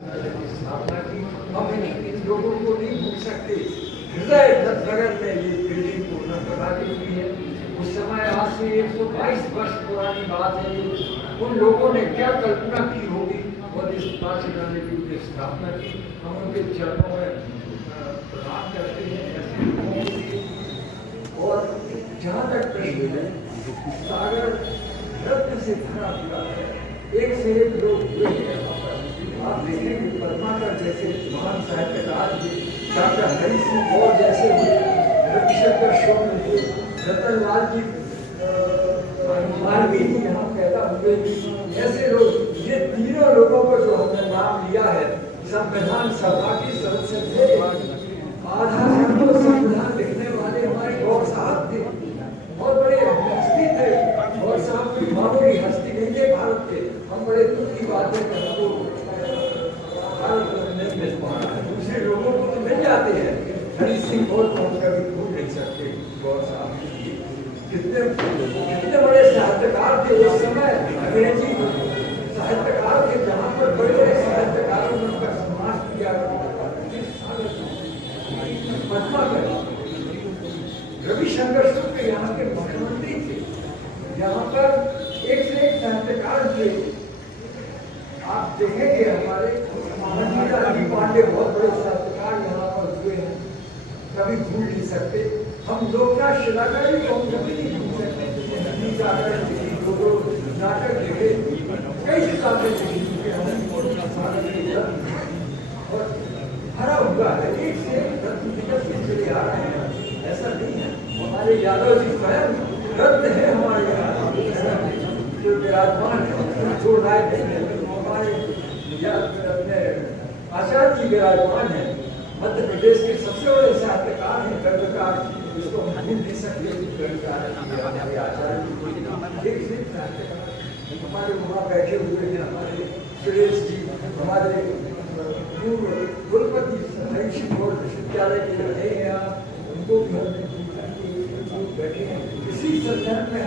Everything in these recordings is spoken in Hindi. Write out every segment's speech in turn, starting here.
स्थापना की। हम इन लोगों को नहीं भूल सकते। हृदय नगर में ये बिल्डिंग पूर्ण बना दी हुई है। उस समय आज से 122 वर्ष पुरानी बात है। उन लोगों ने क्या कल्पना की होगी और इस पाठशाला की स्थापना की। हम उनके चरणों में प्रणाम करते हैं ऐसे लोगों के लिए। और जहाँ तक प्रश्न है, सागर रत्न से भरा हुआ है, एक से एक लोग हुए हैं। आप देखेंगे पद्माकर जैसे महान साहित्यकार हुए, डॉक्टर हरि सिंह गौर जैसे हुए, रविशंकर शोभन हुए, रतनलाल जी मालवीय जी यहाँ पैदा हुए। ऐसे लोग, ये तीनों लोगों को जो हमने नाम लिया है संविधान सभा की सदस्य थे। आधा तो संविधान लिखने वाले हमारे गौर साहब थे, बहुत बड़े हस्ती थे। और साहब कोई मामूली हस्ती नहीं थे भारत के। हम बड़े दुख की बात है कि हमको भारत नहीं मिल पा रहा है, दूसरे लोगों को तो मिल जाते हैं। हरि सिंह गौर को हम कभी भूल नहीं सकते। गौर साहब कितने बड़े साहित्यकार थे उस समय, अंग्रेजी साहित्यकार थे, जहाँ पर बड़े बड़े साहित्यकारों ने उनका सम्मान किया। पद्माकर रविशंकर शुक्ल यहाँ के मुख्यमंत्री थे। यहाँ पर एक से एक साहित्यकार थे। आप देखेंगे हमारे मंजीलाल पांडे बहुत बड़े साहित्यकार यहाँ पर हुए हैं, कभी भूल नहीं सकते। हम लोकनाथ शिलाकारी को कभी नहीं भूल सकते। नाटक लिखे, कई किताबें लिखी और भरा हुआ है, एक से रत्न निकलते चले आ रहे हैं। ऐसा नहीं है, हमारे यादव जी स्वयं रत्न है हमारे यहाँ जो विराजमान है, जो राय हमारे अपने आचार्य जी विराजमान है। मध्य प्रदेश के सबसे बड़े साहित्यकार हैं, गर्भकार, जिसको हम भूल नहीं सकते। हमारे आचार्य जी हमारे वहाँ बैठे हुए हैं, हमारे सुरेश जी, हमारे पूर्व कुलपति हरि सिंह गौर विश्वविद्यालय के रहे हैं, उनको भी हमने बैठे हैं। इसी संदर्भ में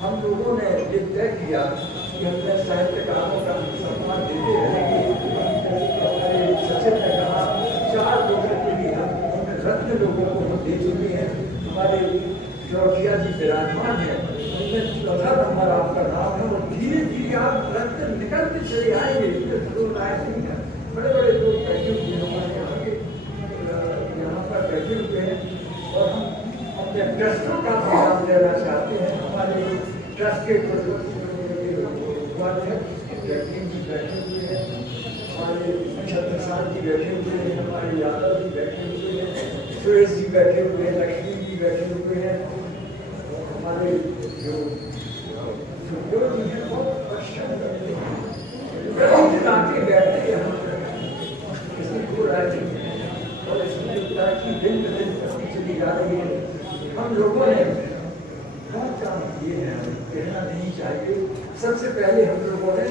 हम लोगों ने ये तय किया कि हमने साहित्यकारों का सम्मान देते रहेंगे। हमारे सचिव ने कहा 4 लोगों के लिए हम रत्न लोगों को हम दे चुके हैं। हमारे चौकिया जी विराजमान है, उनमें 14 नंबर आपका नाम है। और धीरे धीरे आप रत्न निकलते चले आएंगे। बड़े बड़े लोग बैठे हुए हमारे यहाँ पर बैठे हुए हैं। और हम अपने ट्रस्टों का नाम लेना चाहते हैं। हमारे ट्रस्ट के जी बैठे हुए हैं, हमारे छत्रसाल जी बैठे हुए हैं, हमारे यादव जी बैठे हुए हैं, सुरेश जी बैठे हुए हैं, लक्ष्मी जी बैठे हुए हैं, हमारे जो जी हैं बहुत पश्चिम करते हैं, आके बैठते हैं। किसी को राय नहीं है और इसकी दिन ब दिन चली जा रही है। हम लोगों ने बहुत काम किए हैं, कहना नहीं चाहिए। सबसे पहले हम लोगों ने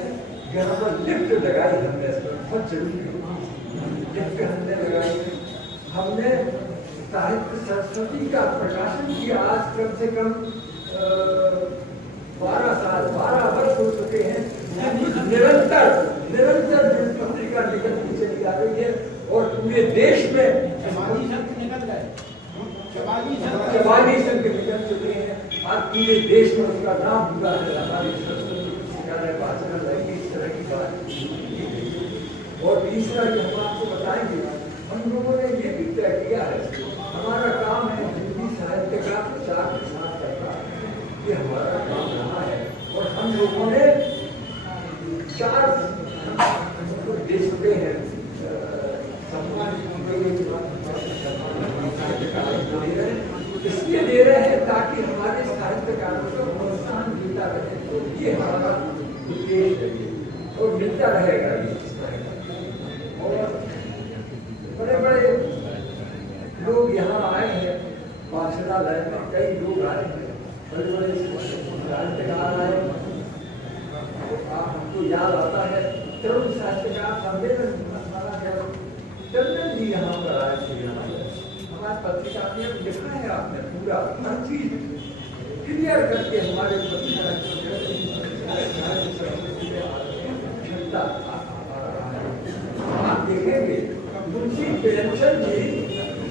यहाँ पर लिफ्ट लगाई, हमने बहुत जरूरी लिफ्ट हमने लगाई। हमने साहित्य सरस्वती का प्रकाशन किया। आज कम से कम 12 वर्ष हो चुके हैं। निरंतर पत्रिका निकलती चली आ रही है और पूरे देश में 44 अंक निकल चुके हैं। आज पूरे देश में उसका नाम हुआ है। हमारी सरस्वती पुस्तकालय वाचनालय इस तरह की बात। और तीसरा जो हम आपको बताएंगे, हम लोगों ने ये भी तय किया है, हमारा काम है हिंदी साहित्य का प्रचार प्रसार करना, ये हमारा काम रहा है। और हम लोगों ने 4 दे चुके हैं सम्मान। इसलिए दे रहे हैं ताकि हमारे साहित्यकारों को प्रोत्साहन मिलता रहे। तो ये हमारा उद्देश्य है और मिलता रहेगा इस तरह का। और बड़े बड़े लोग यहाँ आए हैं, वाचनालय में कई लोग आए हैं, बड़े बड़े साहित्यकार आए। आप हमको याद आता है तरुण साहित्यकार सम्मेलन हमारा जब चंदन जी यहाँ पर आए थे, हमारे पत्रिका में लिखा है आपने पूरा हर चीज क्लियर करके हमारे पत्रिका क्षमता प्रेमचंद जी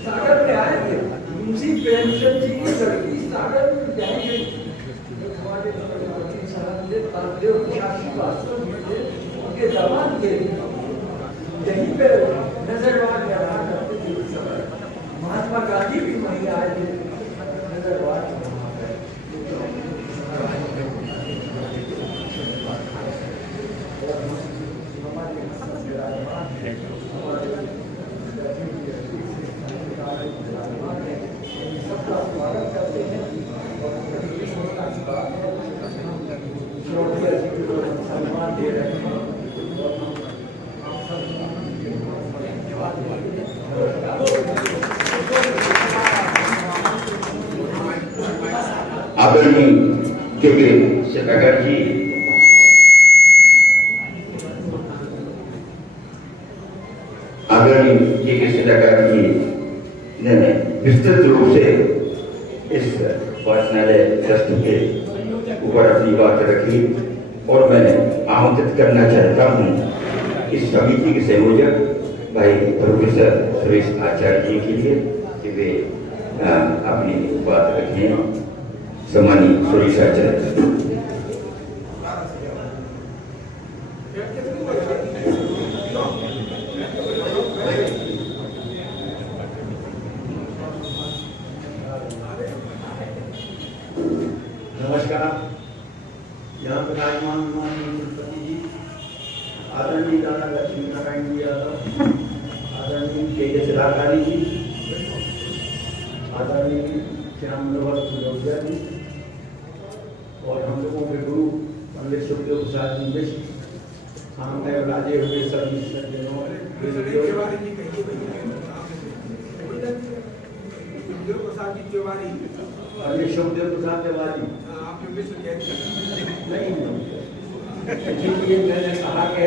सागर में आए थे। मुंशी प्रेमचंद जी की लड़की सागर में जाएंगे, हमारे वकील साहब थे, तालदेव शास्त्री वास्तव में थे, उनके दामाद के यहीं पे नजरवाद व्यवहार करते थे उस समय। महात्मा गांधी भी वहीं आए थे नजरवाद। आदरणीय के सदागर जी, आदरणीय के सदागर जी ने विस्तृत रूप से इस वाचनालय ट्रस्ट के ऊपर अपनी बात रखी और मैं आमंत्रित करना चाहता हूँ इस समिति के संयोजक भाई प्रोफेसर सुरेश आचार्य जी के लिए कि वे अपनी बात रखें। सम्मानित सुरेश आचार्य। नमस्कार। यहाँ विराजमान माननीय कुलपति जी, आदरणीय दादा लक्ष्मी नारायण जी यादव, आदरणीय के सदाकारी जी, आदरणीय श्याम मनोहर सिंह जी और हम लोगों के गुरु पंडित सुखदेव प्रसाद जी मिश्र, सामने राजे हुए सभी सज्जनों, पंडित सुखदेव प्रसाद तिवारी नहीं, इसीलिए मैंने कहा कि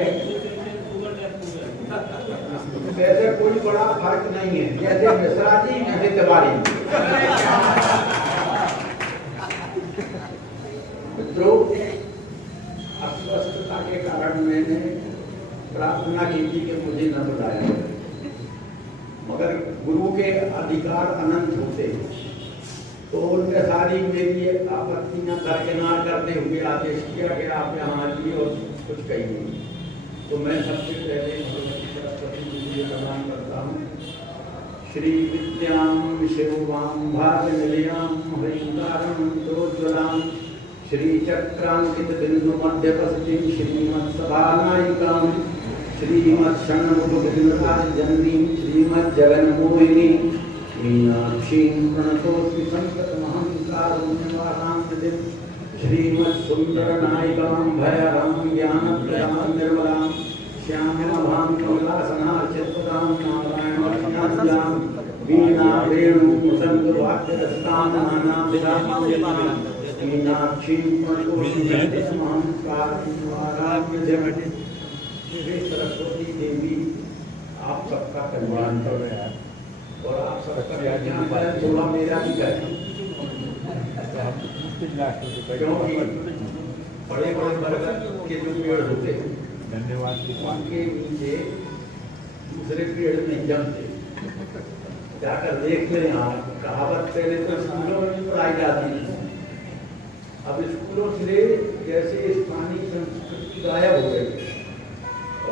वैसे कोई बड़ा फर्क नहीं है, जैसे मिश्रा जी जैसे तिवारी। मित्रों, अस्वस्थता के कारण मैंने प्रार्थना की थी कि मुझे न बुलाया, मगर गुरु के अधिकार अनंत होते तो उनके सारी मेरी आपत्तियां दरकिनार करते हुए आदेश किया कि आप यहाँ आइए और कुछ कहिए। तो मैं सबसे पहले भगवती सरस्वती जी को प्रणाम करता हूँ। श्री विद्यां शिवां भाग्यनिलयां हरिंकारां प्रोज्वलां श्री चक्रांकित बिंदु मध्य पश्चिम श्रीमत् सभानायिकां श्रीमत् षण्मुखविनोदाय जननीं श्रीमत् जगन्मोहिनी मीनाक्षीं प्रणतोऽस्मि संकटमहं कारुण्यवारां निधिं श्रीमत् सुन्दरनायिकां भयहरां ज्ञानप्रदां निर्मलां श्यामलां कमलासनार्चितां नारायणां वीणा वेणुसङ्गवाद्यरस्तां नानाविधां मीनाक्षीं प्रणतोऽस्मि कारुण्यवारां श्री सरस्वती देवी आप सबका कल्याण करें और आप सबका व्याख्यान करें। थोड़ा मेरा भी करें, क्योंकि बड़े बड़े बरगद के जो पेड़ होते हैं धन्यवाद उनके नीचे दूसरे पेड़ नहीं जमते। जाकर देख लें आप, कहावत पहले तो स्कूलों में पढ़ाई जाती है, अब स्कूलों से जैसे स्थानीय संस्कृति गायब हो गई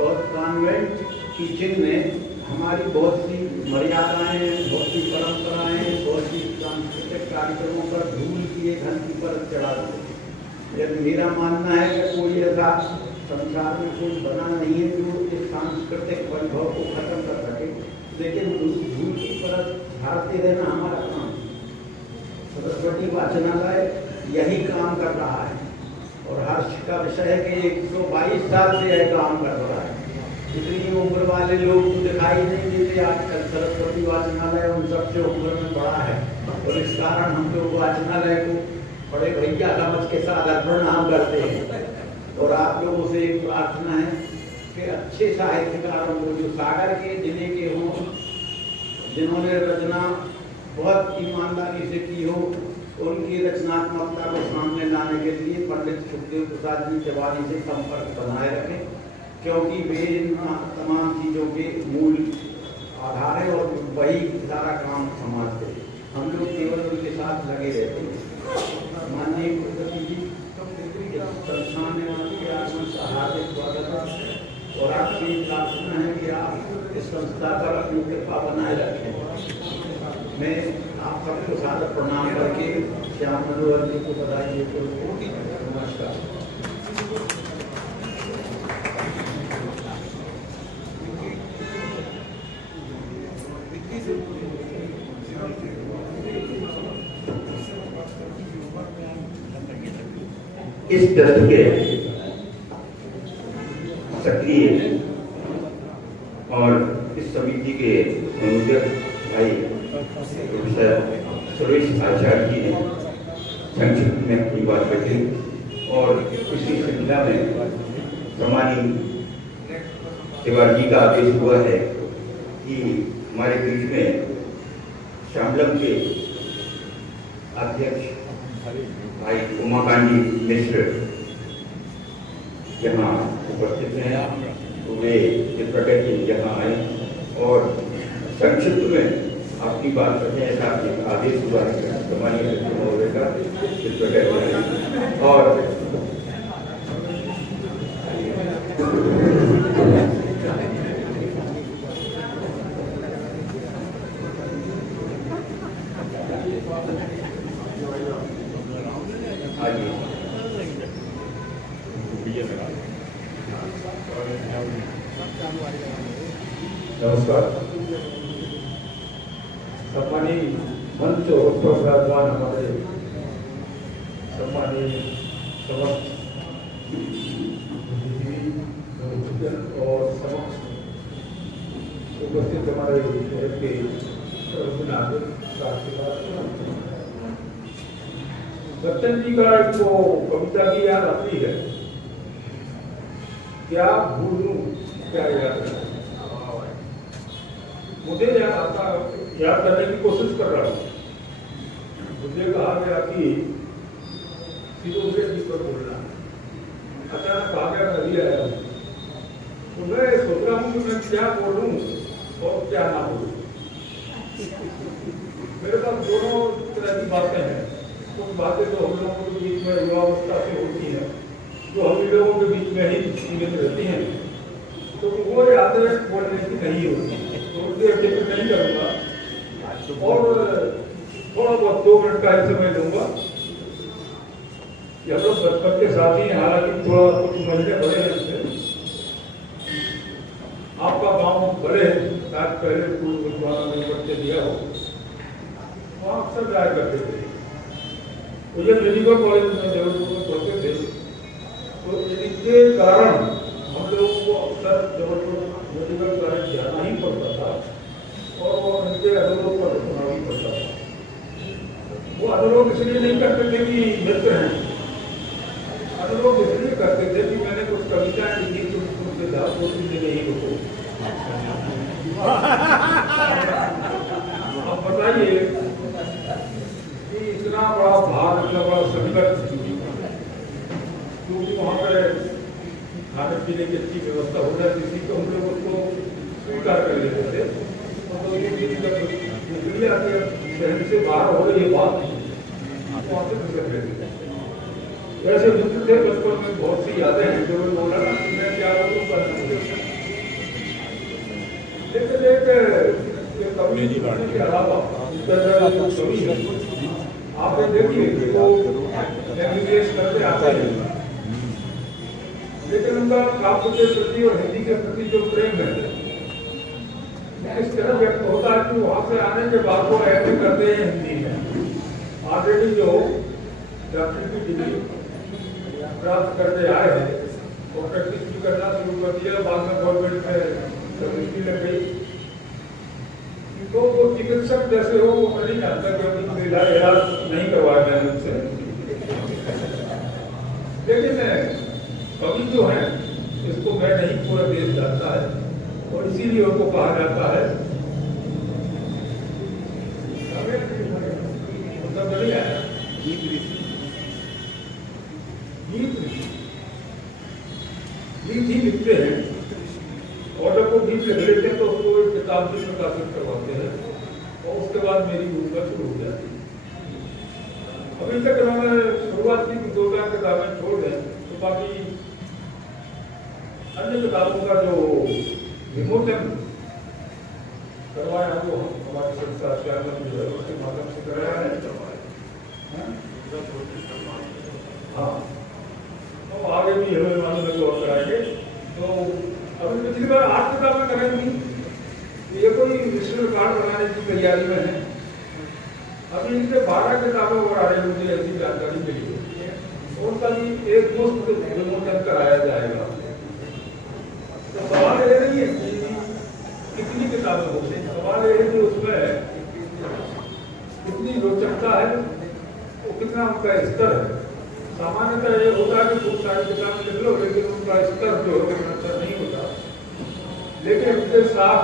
और कॉन्वेंट टीचिंग में हमारी बहुत सी मर्यादाएं, बहुत सी परंपराएं, बहुत सी सांस्कृतिक कार्यक्रमों पर धूल की एक घंटी पर चढ़ा दी। यदि मेरा मानना है कि कोई ऐसा संसार में कोई बना नहीं है जो इस सांस्कृतिक वैभव को खत्म कर सके, लेकिन धूल की परत झाड़ते रहना हमारा काम। सरस्वती वाचनालय यही काम कर रहा है और हर्ष का विषय है कि 122 साल से यह काम कर रहा है। इतनी उम्र वाले लोग दिखाई नहीं देते आजकल। सरस्वती वाचनालय उन सबसे उम्र में बड़ा है और इस कारण हम लोग वाचनालय को बड़े भैया समझ के साथ प्रणाम करते हैं। और आप लोगों से एक प्रार्थना है कि अच्छे साहित्यकारों को जो सागर के जिले के हों, जिन्होंने रचना बहुत ईमानदारी से की हो, उनकी रचनात्मकता को सामने लाने के लिए पंडित सुखदेव प्रसाद जी तिवारी से संपर्क बनाए रखें, क्योंकि वे इन तमाम चीज़ों के मूल पधारे और वही सारा काम संभालते। हम लोग केवल उनके साथ लगे रहते हैं। माननीय कुलपति जी, संस्थान ने आपके आगमन का हार्दिक स्वागत है और आपकी प्रार्थना है कि आप इस संस्था पर अपनी कृपा बनाए रखें। मैं आप सबको सादर प्रणाम करके श्याम मनोहर जी को बधाई देते हुए नमस्कार। इस ट्रस्ट के सक्रिय और इस समिति के संयोजक भाई प्रोफेसर सुरेश आचार्य जी ने संक्षिप्त में अपनी बात रखी और इसी श्रृंखला में सम्मानीय तिवारी जी का आदेश हुआ है कि हमारे बीच में श्यामलम के अध्यक्ष भाई उमाकांत जी मिश्र यहाँ उपस्थित हैं, तो वे इस प्रकार के यहाँ आए और संक्षिप्त में अपनी बात रखें, ऐसा आदेश हुआ है सम्मानीय महोदय का इस प्रकार और नमस्कार। सम्मानीय मंच और विराजमान हमारे सम्मानीय समस्त और समस्त उपस्थित हमारे शहर के सत्यन जी का एक तो कविता की याद आती है, क्या भूलूं क्या याद है। मुझे याद करने की कोशिश कर रहा हूँ। मुझे कहा गया कि फिरोज जी पर बोलना, अचानक कहा गया मैं भी आया हूँ, तो मैं सोच रहा हूँ कि मैं क्या बोलूँ और क्या ना बोलूँ। मेरे पास दोनों तरह की बातें हैं। कुछ बातें तो हम लोगों के बीच में युवावस्था से होती हैं, जो हम लोगों के बीच में ही सीमित रहती हैं, तो वो यादें बोलने की नहीं होती, तो उनके जिक्र नहीं करूँगा और थोड़ा बहुत 2 मिनट का ही समय लूँगा कि हम लोग बचपन के साथ ही, हालांकि थोड़ा कुछ महीने बड़े हैं हमसे। आपका गांव बड़े शायद पहले स्कूल गुरुद्वारा में बच्चे दिया हो, वहाँ अक्सर जाया करते थे। तो ये मेडिकल कॉलेज में जबलपुर में पढ़ते थे, तो इनके कारण हम लोगों को अक्सर जबलपुर मेडिकल कॉलेज जाना ही पड़ता था और वो उनके अनुरोध पर रुकना भी पड़ता था। वो अनुरोध इसलिए नहीं करते थे कि मित्र हैं, अनुरोध इसलिए करते थे कि मैंने कुछ कविताएं लिखी थी उनके साथ, वो चीजें नहीं रुको। अब बताइए कि इतना बड़ा भार, इतना बड़ा संकट, क्योंकि वहाँ पर खाने पीने की अच्छी व्यवस्था हो जाती थी तो हम लोग उसको स्वीकार कर लेते थे। तो ये जब निकली आती शहर से बाहर हो रही है बात, वहाँ से गुजर रहे थे। ऐसे मित्र थे बचपन में, बहुत सी यादें हैं जो बोला ना कि मैं क्या बोलूँ कर सकते। लेकिन एक कवि के अलावा कवि है, आप देखिए वो एमबीबीएस करते आते हैं, लेकिन उनका काव्य के प्रति और हिंदी के प्रति जो प्रेम है इस तरह व्यक्त होता है कि वहां से आने के बाद वो ऐसे करते हैं हिंदी में। ऑलरेडी जो डॉक्टर की डिग्री प्राप्त करते आए हैं और प्रैक्टिस भी करना शुरू कर दिया, बाद में गवर्नमेंट में सर्विस लग गई। तो वो चिकित्सक जैसे हो वो नहीं जानता कि अपनी इलाज नहीं करवाया मैंने उनसे, लेकिन कवि जो है इसको मैं नहीं पूरा देश जानता है और इसीलिए उनको कहा जाता है मतलब नहीं आया गीत ही लिखते हैं ऑर्डर को बीच में लेते हैं तो उसको एक किताब से प्रकाशित करवाते हैं और उसके बाद मेरी भूमिका शुरू हो जाती है। अभी तक उन्होंने शुरुआत की 2-4 किताबें छोड़ दें तो बाकी अन्य किताबों का जो विमोचन करवाया वो हमारे संस्था चेयरमैन जो है उसके माध्यम से कराया है। हाँ, तो आगे भी हमें मालूम है और कराएंगे। तो अभी पिछली बार 8 किताबें करेंगी, ये कोई विश्व रिकॉर्ड बनाने की तैयारी में है। अभी इनसे 12 किताबें और आ रही, मुझे ऐसी जानकारी मिली है। उनका भी एक मुफ्त विमोचन कराया जाएगा। तो सवाल ये नहीं है कि कितनी किताबें होती हैं, सवाल ये है कि उसमें कितनी रोचकता है, वो कितना उनका स्तर है। सामान्यतः ये होता है कि खूब सारी किताबें लिख लो लेकिन उनका स्तर जो है अच्छा नहीं होता, लेकिन उनके साथ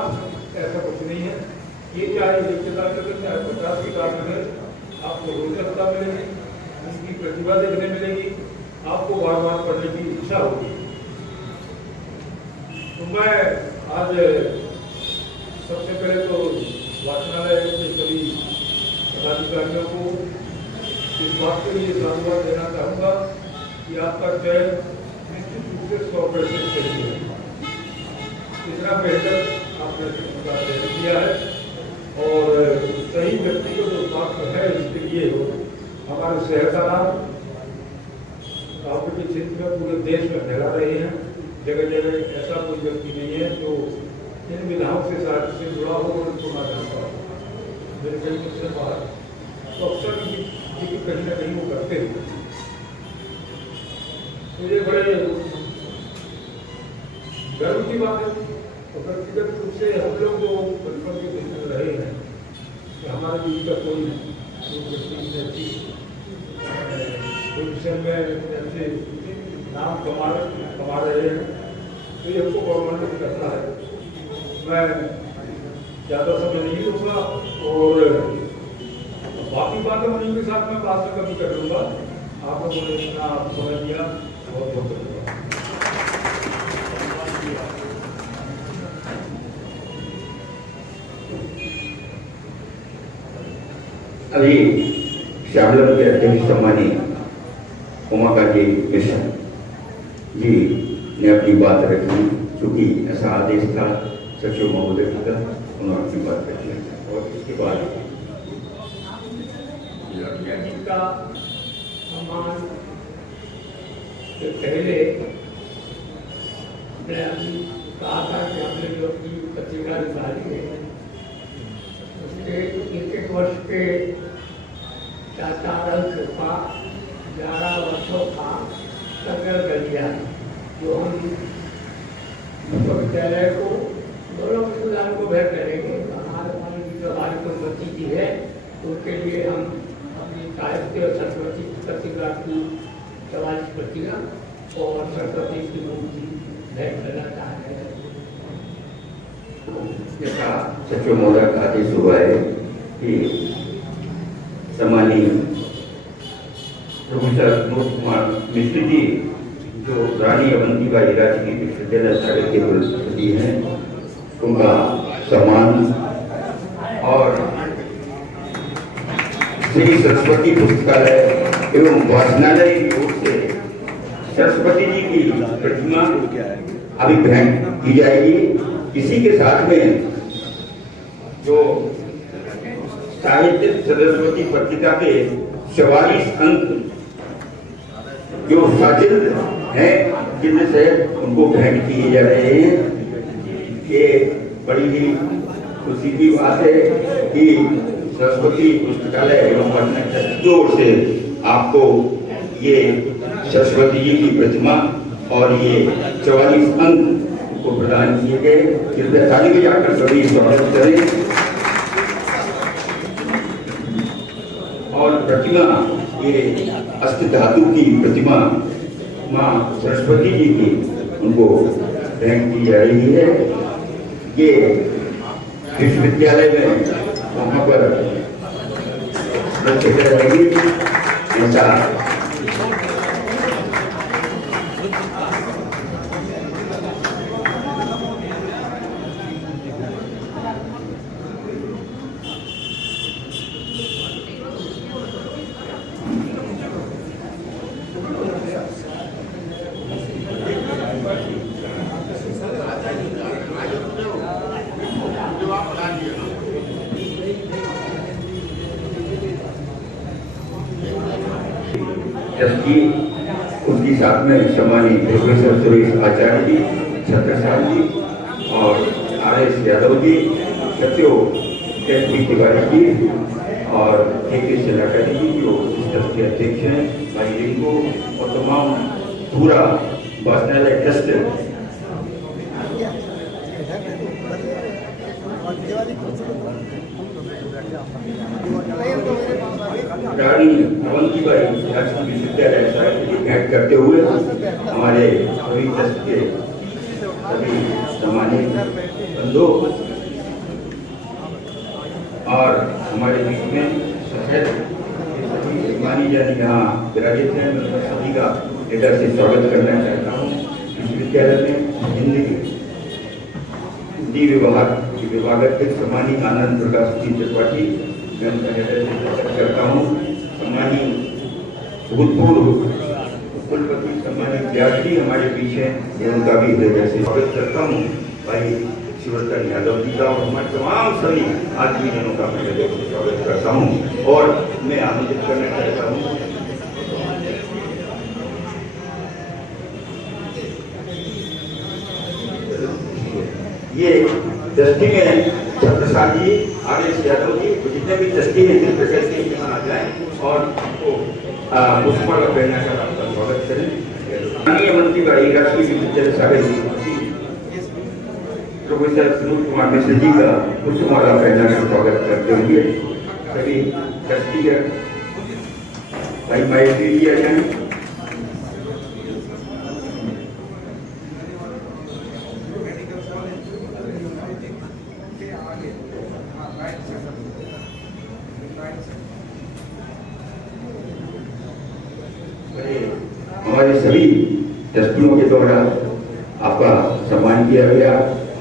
ऐसा कुछ नहीं है। ये चाहे एक किताब में चाहे 50 किताब में आपको रोचकता मिलेगी, उनकी प्रतिभा देखने मिलेगी, आपको बार बार पढ़ने की इच्छा होगी। तो मैं आज सबसे पहले तो वाचनालय के सभी पदाधिकारियों को इस बात के लिए धन्यवाद देना चाहूँगा कि आपका चयन निश्चित रूप से 100% सही है। इतना बेहतर आपने चयन किया है और सही व्यक्ति को जो प्राप्त है इसके लिए हमारे सहसा आपके क्षेत्र में पूरे देश में फैला रहे हैं। जगह जगह ऐसा कोई व्यक्ति नहीं है जो इन विधाओं से जुड़ा हो और उनको ना जानता हो। मेरे कहीं से बाहर तो अक्सर कहीं ना कहीं वो करते हैं। तो ये बड़े गर्व की बात है। तो व्यक्तिगत रूप से हम लोग जो बचपन के देश में रहे हैं कि हमारे बीच का कोई व्यक्ति ऐसी पोजिशन में ऐसे नाम कमा रहे हैं तो ये हमको गौरवान्वित करता है। मैं ज़्यादा समय नहीं लूँगा और बाकी बातें उन्हीं के साथ मैं बात में कभी कर लूँगा। आप लोगों ने इतना समय दिया, बहुत बहुत धन्यवाद। अभी श्यामला के अध्यक्ष सम्मानित उमाकांत मिश्र जी ने अपनी बात रखी, क्योंकि ऐसा आदेश था सचिव महोदय का, उन्होंने अपनी बात रखी और इसके बाद का सम्मान से पहले मैं अभी कहा था कि हमने जो अपनी पत्रिका निकाली है उसके 1-1 वर्ष के 4 अंक का 11 वर्षों का संग्रह कर दिया, जो हम विश्वविद्यालय को दोनों विश्वविद्यालयों को भेंट करेंगे। हमारे को बच्ची की है तो उसके लिए हम अपनी साहित्य और सरस्वती पत्रिका की 44 प्रतियां और सरस्वती की मूर्ति भेंट करना चाहते हैं। जैसा सचिव महोदय का आदेश हुआ है कि सम्मानीय प्रोफेसर विनोद कुमार मिश्र जी जो रानी अवंतीबाई राजकीय विश्वविद्यालय सागर के कुलपति हैं, उनका सम्मान और श्री सरस्वती पुस्तकालय एवं वाचनालय की ओर से सरस्वती जी की प्रतिमा अभी भेंट की जाएगी। इसी के साथ में जो साहित्य सरस्वती पत्रिका के 44 अंक जो शाजिद हैं जिनमें से उनको भेंट किए जा रहे हैं। ये बड़ी ही खुशी की बात है कि सरस्वती पुस्तकालय एवं वाचनालय की ओर से आपको ये सरस्वती जी की प्रतिमा और ये 44 अंक को प्रदान किए गए। कृपया ताली बजाकर सभी स्वागत करें। और प्रतिमा ये अष्ट धातु की प्रतिमा माँ सरस्वती जी की उनको भेंट की जा रही है। ये विश्वविद्यालय में वहाँ पर सुरक्षित रहेगी ऐसा ट्रस्टी, उसके साथ में सम्मानित प्रोफेसर सुरेश आचार्य जी, छत्रसाल जी और RS यादव जी, सत्यो एसपी तिवारी जी और के शलाकारी जी जो इस ट्रस्ट के अध्यक्ष हैं, भाई रिंको और तमाम पूरा वाचनालय ट्रस्ट। रानी अवंतीबाई राजकीय विश्वविद्यालय साहित्य की भेंट करते हुए हमारे सभी ट्रस्ट के सभी सम्मानित बंधु और हमारे बीच में मानी जानी यहाँ विराजित हैं, मैं सभी का हृदय से स्वागत करना चाहता हूँ। विश्वविद्यालय में हिंदी विभागाध्यक्ष सम्मानित आनंद प्रकाश जी त्रिपाठी, मैं उनका हृदय से स्वागत करता हूँ। सम्मानित भूतपूर्व कुलपति सम्मानित व्यास जी हमारे बीच हैं, मैं उनका भी हृदय से स्वागत करता हूँ। भाई शिवरतन यादव जी का और हमारे तमाम सभी आदमीजनों का मैं हृदय से स्वागत करता हूँ और मैं आमंत्रित करना चाहता हूँ ये ट्रस्टी में छत्रसाल जी, RS यादव जी, जितने भी ट्रस्टी हैं जिन प्रकार से यहाँ आ जाए और पुष्पमाला पहनाकर आपका स्वागत करें। माननीय मंत्री राष्ट्रीय विश्वविद्यालय सागर प्रोफेसर सुनील कुमार मिश्र जी का पुष्पमाला पहनाकर स्वागत करते हुए सभी ट्रस्टी भाई माइत्री जी आ जाए। हमारे सभी ट्रस्टियों के द्वारा आपका सम्मान किया गया।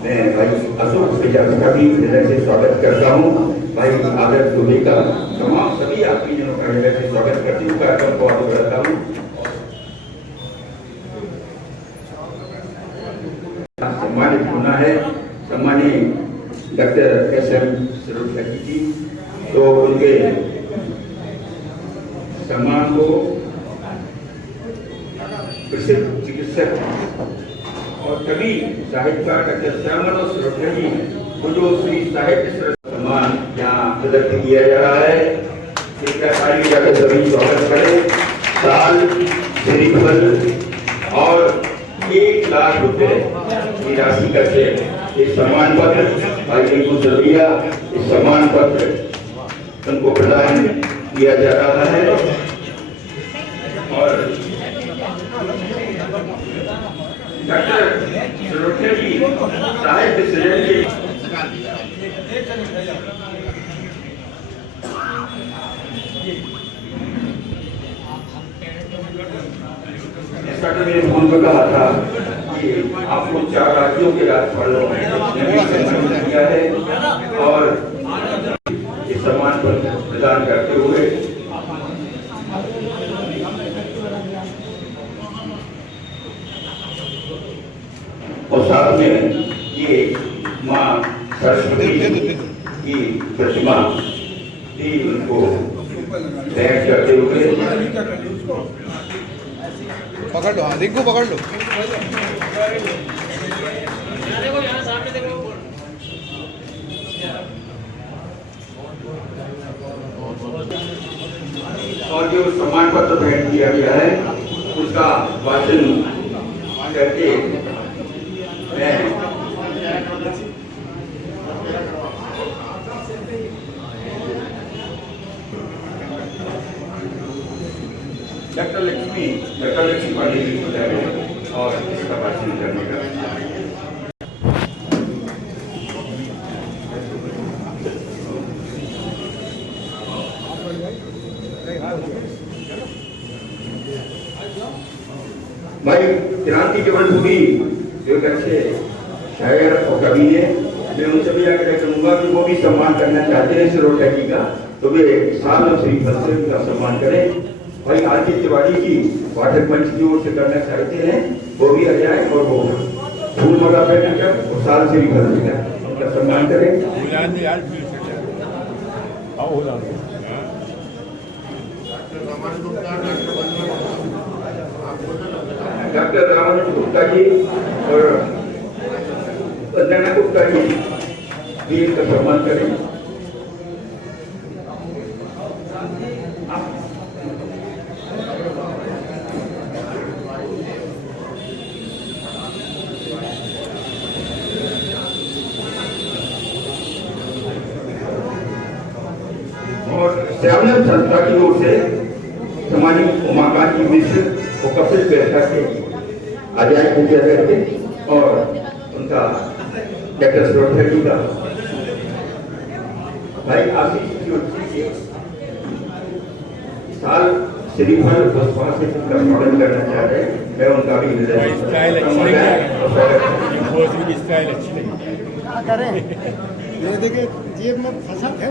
मैं भाई अशोक प्रजापति का भी हृदय से स्वागत करता हूँ। भाई आदर्श दुबे का तमाम सभी आदमीजनों का हृदय से स्वागत करती हूँ, कार्यक्रम को आगे बढ़ाता हूँ। सम्मानित होना है सम्मानित डॉक्टर SM सरोज जी, तो उनके सम्मान को प्रसिद्ध चिकित्सक और कवि साहित्यकार डॉक्टर श्यामल सरोज जी को जो श्री साहित्य सम्मान यहाँ प्रदत्त किया जा रहा है, कृपया ताली जाकर सभी स्वागत करें। साल, श्रीफल और 1 लाख रुपए की राशि का चेक, इस सम्मान पत्र भाई रिंकू सरवैया, इस सम्मान पत्र उनको प्रदान किया जा रहा है और डॉक्टर सरोज जी साहित्य सृजन के ऐसा तो मेरे फोन पर कहा था कि आपको 4 राज्यों के राज्यपालों ने सम्मानित किया है और इस सम्मान पर प्रदान करते हुए और साथ में ये माँ सरस्वती की प्रतिमा भी उनको भेंट करते हुए पकड़ लो, रिंकू पकड़ लो। और जो सम्मान पत्र भेंट किया गया है उसका वाचन करके मैं डॉक्टर लक्ष्मी पाटिल जी को जाए और इसका वाचन करने का भाई क्रांति जबलपुरी जो एक अच्छे शायर और कवि है, मैं उनसे भी आग्रह करूंगा कि वो भी सम्मान करना चाहते हैं सरोज जी का, तो वे साल और श्री फल का सम्मान करें। भाई आदित्य तिवारी जी पाठक मंच की ओर से करना चाहते हैं, वो भी आ जाए और वो फूल माला पहनकर और साल श्री फल उनका सम्मान करें। आओ डॉक्टर रामानुज गुप्ता जी और वंदना गुप्ता जी भी इनका सम्मान करें। और श्यामनंद संस्था की ओर से समानी उमाकांत जी मिश्र और कपिल पेशा के आजाद पूजा करके और उनका डॉक्टर सुरक्षा जी का भाई आशीष ज्योति जी साल श्रीफल पुष्पा से उनका स्वागत करना चाह रहे हैं। मैं उनका भी स्टाइल अच्छी लगी। करें ये देखिए जेब में फंसा है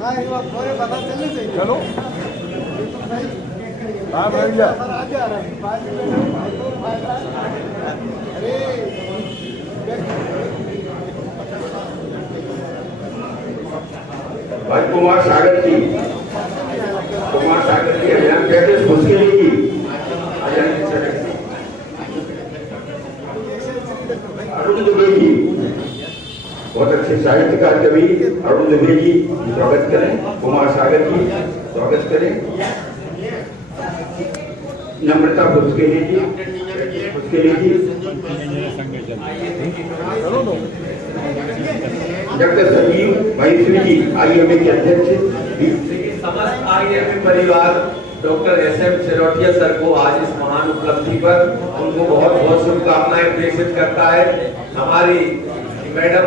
हाँ ये बात थोड़े पता चलने चाहिए। चलो हाँ भैया अरे भाई कुमार सागर जी अभियान कहते मुश्किल जी अरुण दुबे जी बहुत अच्छे साहित्यकार कवि अरुण दुबे जी स्वागत करें। कुमार सागर जी स्वागत करें। नम्रता पुष्केली जी डॉक्टर संजीव महेश्वरी जी आईएमए के अध्यक्ष। समस्त आईएमए परिवार डॉक्टर एसएम सिरोटिया सर को आज इस महान उपलब्धि पर उनको बहुत बहुत शुभकामनाएं प्रेषित करता है। हमारी मैडम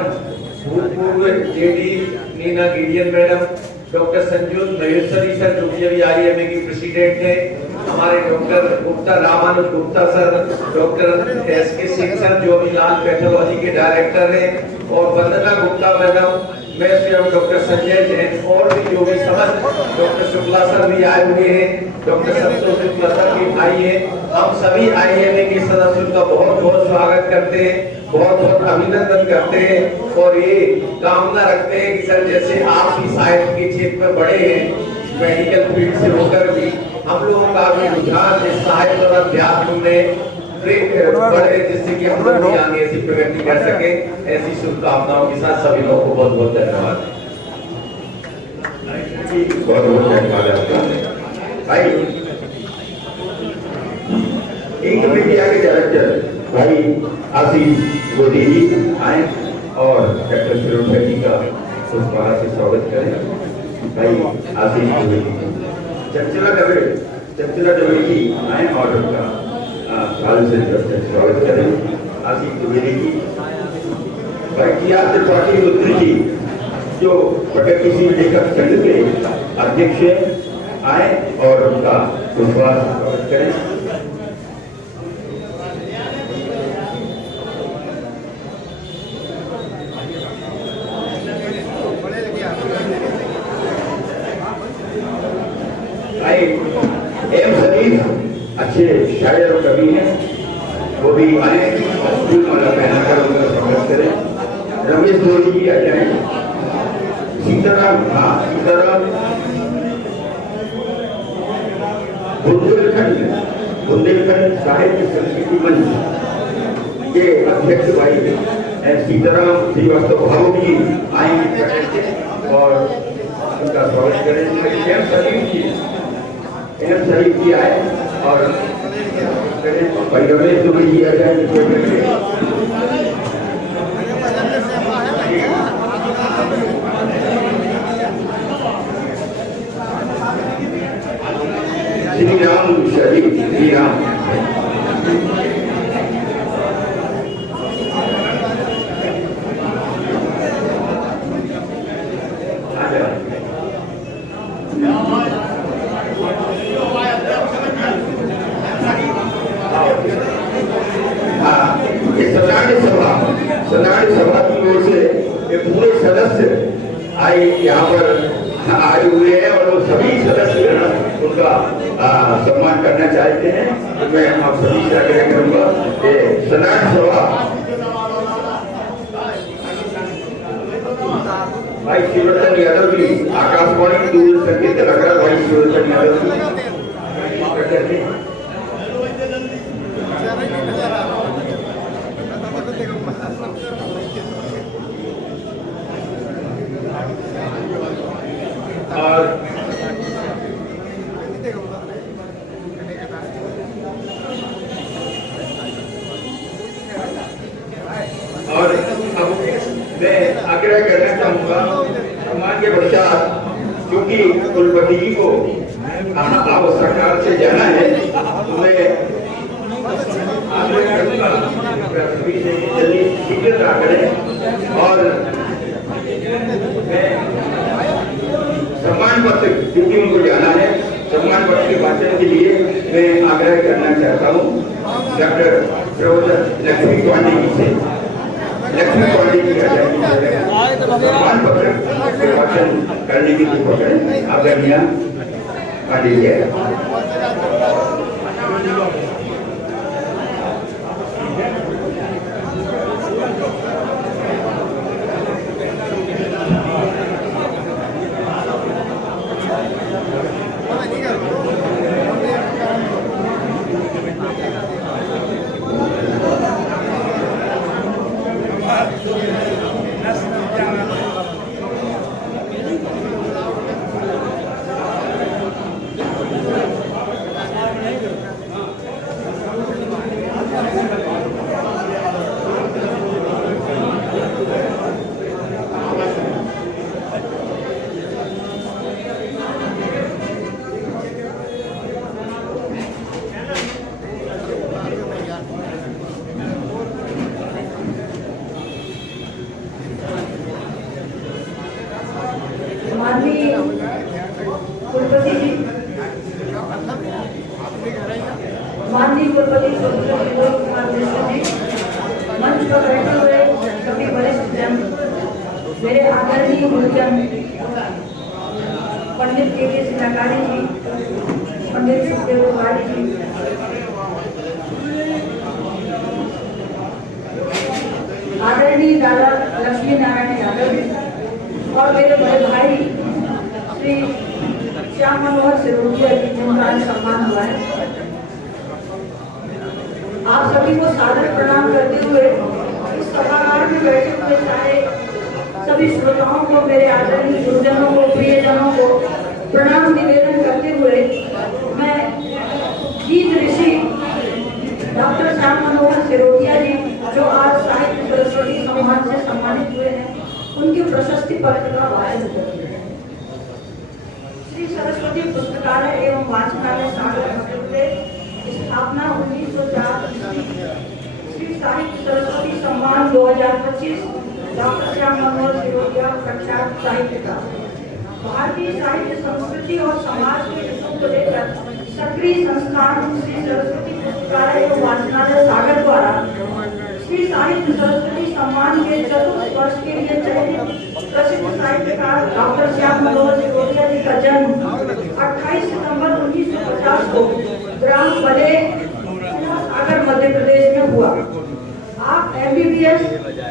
भूतपूर्व JD Neena Giriyan madam, doctor Sanjeev Maheshwari sir जो भी अभी आईएमए की प्रेसिडेंट है, हमारे doctor Gupta Ramanuj Gupta sir, doctor SK Singh sir जो अभी लाल पैथोलॉजी के डायरेक्टर हैं, और वंदना गुप्ता मैडम, मैं स्वयं डॉक्टर संजय जैन और भी जो भी समस्त डॉक्टर शुक्ला सर भी आए हुए हैं, डॉक्टर संतोष शुक्ला सर भी भाई हैं। हम सभी आईएमए के सदस्यों का बहुत बहुत स्वागत करते हैं, बहुत बहुत अभिनंदन करते हैं और ये कामना रखते हैं कि सर जैसे आप भी साहित्य के क्षेत्र में बड़े हैं, मेडिकल फील्ड से होकर भी हम लोगों का भी रुझान इस साहित्य और अध्यात्म में बढ़े, जिससे कि हम लोग भी आगे ऐसी प्रगति कर सके। ऐसी शुभकामनाओं के साथ सभी लोगों को बहुत बहुत धन्यवाद। बहुत बहुत धन्यवाद आपका भाई। एक मीडिया के डायरेक्टर भाई आशीष गोदी जी आए और डॉक्टर सुरक्षा जी का पुष्पहार से स्वागत करें। भाई आशीष गोदी जी चंचला दवे जी आए और उनका साल से स्वागत करें। आशीष द्विवेदी जी, भाई त्रिपाठी रुद्र जी जो प्रगतिशील लेखक संघ के अध्यक्ष आए और उनका पुष्पहार से स्वागत करें। एम शरीफ अच्छे शायर और कवि हैं, वो भी आए फूल माला पहनाकर उनका स्वागत करें। रमेश धोनी जी आ जाए। सीताराम बुंदेलखंड साहित्य संस्कृति मंच के अध्यक्ष भाई सीताराम श्रीवास्तव भावुक जी आएंगे और उनका स्वागत करें। एम शरीफ जी आए और भाई रमेश दुबे जी आ जाए। श्री राम शरीफ श्री राम सनातन सभा की ओर से ये पूरे सदस्य आए यहाँ पर आए हुए हैं और वो सभी सदस्य उनका सम्मान करना चाहते हैं। तो मैं आप सभी से आग्रह करूंगा कि सनातन सभा भाई शिवरतन यादव जी आकाशवाणी दूरदर्शन के कलाकार भाई शिवरतन यादव जी और अब मैं आग्रह करना चाहूंगा सम्मान के पश्चात, क्योंकि कुलपति जी को सरकार से जाना है, तो मैं आग्रह करूंगा जल्दी शीघ्रता करें। और मैं सम्मान पत्र, क्योंकि उनको जाना है, सम्मान पत्र के भाषण के लिए मैं आग्रह करना चाहता हूँ डॉक्टर प्रोफेसर लक्ष्मी पांडे जी से। लक्ष्मी पांडे जी का सम्मान पत्र के भाषण करने की कोशिश करें। आदरणीय पांडे जी। माननीय कुलपति जी, माननीय कुलपति प्रोफेसर विनोद कुमार मिश्र जी, मंच पर बैठे हुए सभी वरिष्ठ जन, मेरे आदरणीय गुरुजन पंडित के सिन्हाकारी जी, पंडित सुखदेव तिवारी जी, आदरणीय दादा लक्ष्मी नारायण यादव जी और मेरे बड़े भाई श्री श्याम मनोहर सिरोदिया जी, जिनका आज सम्मान हुआ है। आप सभी को सादर प्रणाम करते हुए इस सभागार में बैठे हुए सारे सभी श्रोताओं को, मेरे आदरणीय गुरुजनों को, प्रियजनों को प्रणाम निवेदन करते हुए मैं गीत ऋषि डॉक्टर श्याम मनोहर सिरोदिया जी, जो आज साहित्य सरस्वती सम्मान से सम्मानित हुए हैं, उनकी प्रशस्ति पत्र का वाचन करेंगे। श्री सरस्वती पुस्तकालय एवं वाचनालय सागर मध्य प्रदेश, स्थापना 1904। श्री साहित्य सरस्वती सम्मान 2025 डॉक्टर श्याम मनोहर सिरोदिया, प्रख्यात साहित्यकार। भारतीय साहित्य, संस्कृति और समाज के हितों को लेकर सक्रिय संस्थान श्री सरस्वती पुस्तकालय एवं वाचनालय सागर द्वारा श्री साहित्य सरस्वती सम्मान के चतुर्थ वर्ष के लिए चयनित प्रसिद्ध साहित्यकार डॉक्टर श्याम मनोहर सिरोदिया जी का जन्म 28 सितंबर 1950 को ग्राम बले, सागर, मध्य प्रदेश में हुआ। आप MBBS,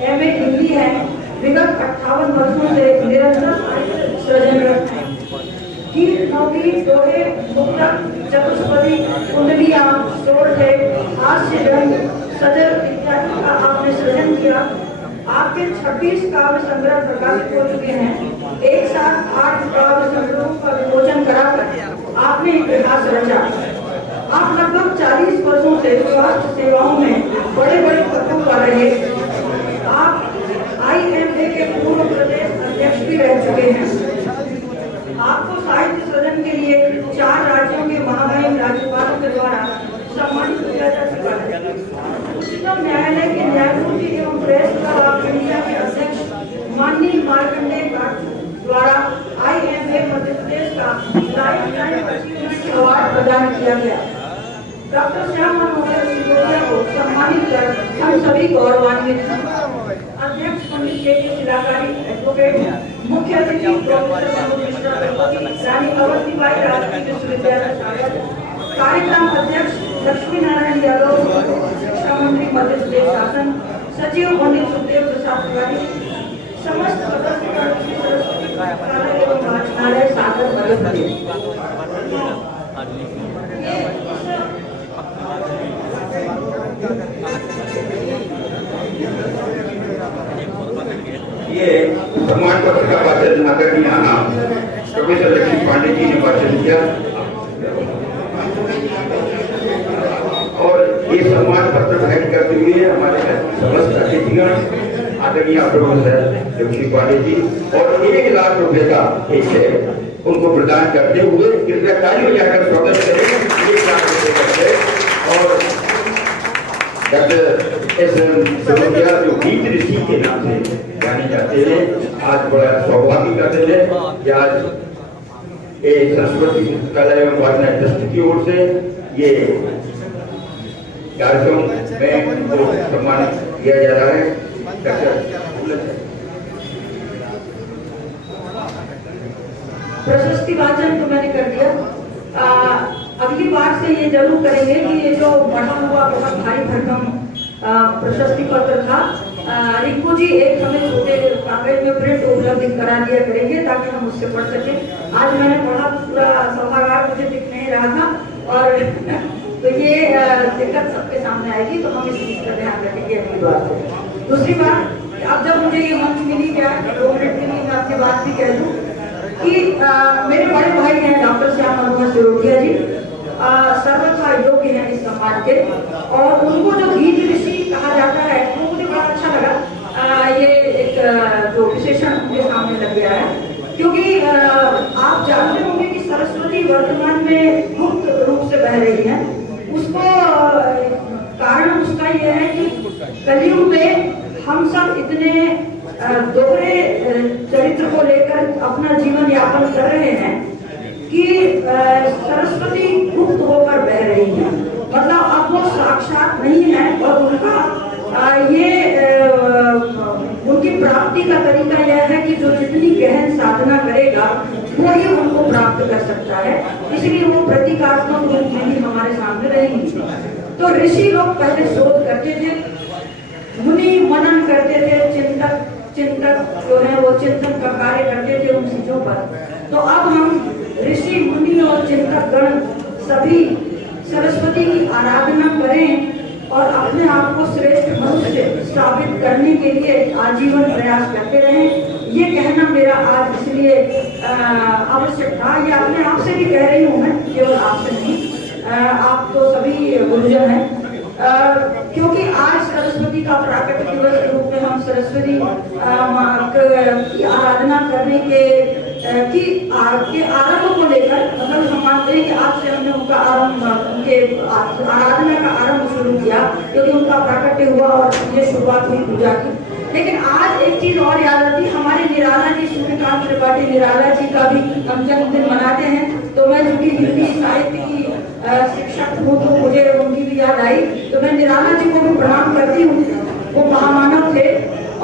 MA हिंदी हैं। विगत 58 वर्षों से निरंतर साहित्य सृजनरत हैं। गीत, नौकरी, दोहे, मुक्तक, चतुष्पदी, कुंडलियां, शोरठे, हास्य रंग, सजल इत्यादि का आपने सृजन किया। आपके 26 काव्य संग्रह प्रकाशित हो चुके हैं। एक साथ 8 काव्य संग्रहों का विमोचन कराकर आपने इतिहास रचा। आप लगभग 40 वर्षों से स्वास्थ्य सेवाओं में बड़े बड़े पदों पर रहे। आप IMA के पूर्व प्रदेश अध्यक्ष भी रह चुके हैं। आपको साहित्य सृजन के लिए 4 राज्यों के महामहिम राज्यपालों के द्वारा सम्मानित किया जा चुका है। उच्चतम न्यायालय के न्यायमूर्ति एवं प्रेस क्लब ऑफ इंडिया के अध्यक्ष माननीय मार्कंडेय द्वारा IMA मध्य प्रदेश का लाइफ टाइम अचीवमेंट अवार्ड प्रदान किया गया। डॉक्टर श्याम मनोहर सिरोदिया को सम्मानित कर हम सभी गौरवान्वित हैं। अध्यक्ष पंडित के सिलाकारी एडवोकेट, मुख्य अतिथि प्रोफेसर मनोज मिश्रा, रानी अवंतीबाई राजकीय विश्वविद्यालय सागर, कार्यक्रम अध्यक्ष लक्ष्मी नारायण यादव, शिक्षा मंत्री मध्य प्रदेश शासन, सचिव पंडित सुखदेव प्रसाद तिवारी, समस्त सदस्यगण श्री सरस्वती पुस्तकालय एवं वाचनालय सागर मध्य प्रदेश। ये सम्मान पत्र का वाचन आदरणीय प्रोफेसर लक्ष्मी पांडे जी ने वाचन किया और ये सम्मान पत्र भेंट करते हुए हमारे समस्त अतिथिगण आदरणीय प्रोफेसर लक्ष्मी पांडे जी और 1 लाख रुपए का एक चेक उनको प्रदान करते हुए कृपया तालियों जाकर स्वागत करें। 1 लाख रुपए का चेक और डॉक्टर सरोजिया जो गीत ऋषि के नाम से जाने जाते हैं, आज बड़ा सौभाग्य का दिन है कि आज सरस्वती पुस्तकालय एवं वाचना ट्रस्ट की ओर से ये कार्यक्रम में उनको सम्मानित किया जा रहा है। प्रशस्ति वाचन तो मैंने कर दिया। अगली बार से ये जरूर करेंगे कि ये जो बढ़ा हुआ बहुत भारी भरकम प्रशस्ति पत्र था, रिंकू जी एक हमें छोटे कागज में प्रिंट उपलब्ध करा दिया करेंगे ताकि हम उससे पढ़ सकें। आज मैंने पढ़ा, पूरा सभागार मुझे दिख नहीं रहा था और तो ये दिक्कत सबके सामने आएगी, तो हम इस चीज का ध्यान रखेंगे अगली बार से। दूसरी बात, अब जब मुझे ये मंच मिली क्या 2 मिनट के लिए मैं आपकी बात भी कह दूं कि मेरे बड़े भाई हैं डॉक्टर श्याम मनोहर सिरोठिया जी, सर्वथा योग्य है इस सम्मान के और उनको जो गीत ऋषि कहा जाता है वो मुझे बड़ा अच्छा लगा। ये एक जो विशेषण मुझे सामने लग गया है, क्योंकि आप जानते होंगे कि सरस्वती वर्तमान में मुक्त रूप से बह रही है। उसको कारण उसका यह है कि कलयुग में हम सब इतने दोहरे चरित्र को लेकर अपना जीवन यापन कर रहे हैं कि सरस्वती गुप्त होकर बह रही है, मतलब अब वो साक्षात नहीं है और उनका उनकी प्राप्ति का तरीका यह है कि जो जितनी गहन साधना करेगा वो ही उनको प्राप्त कर सकता है, इसलिए वो प्रतीकात्मक रूप में ही हमारे सामने रहेंगी। तो ऋषि लोग पहले शोध करते थे, मुनि मनन करते थे, चिंतक जो है वो चिंतन का कार्य करते थे उन चीजों पर। तो अब हम ऋषि मुनि और चिंतक गण सभी सरस्वती की आराधना करें और अपने आप को श्रेष्ठ मनुष्य साबित करने के लिए आजीवन प्रयास करते रहें। ये कहना मेरा आज इसलिए आवश्यक था। ये अपने आप से भी कह रही हूँ मैं, केवल आपसे नहीं, आप तो सभी गुरुजन हैं, क्योंकि आज सरस्वती का प्राकट्य दिवस के रूप में हम सरस्वती की आराधना करने के आरंभ को लेकर, मतलब हम मानते हैं कि आज से हमने उनका उनके आराधना का आरंभ शुरू किया क्योंकि उनका प्राकट्य हुआ और ये शुरुआत हुई पूजा की। लेकिन आज एक चीज और याद आती, हमारे निराला जी, सूर्यकांत त्रिपाठी निराला जी का भी हम जन्मदिन मनाते हैं। तो मैं चूंकि हिंदी साहित्य की शिक्षक हूँ तो मुझे उनकी भी याद आई, तो मैं निराला जी को भी प्रणाम करती हूँ। वो महामानव थे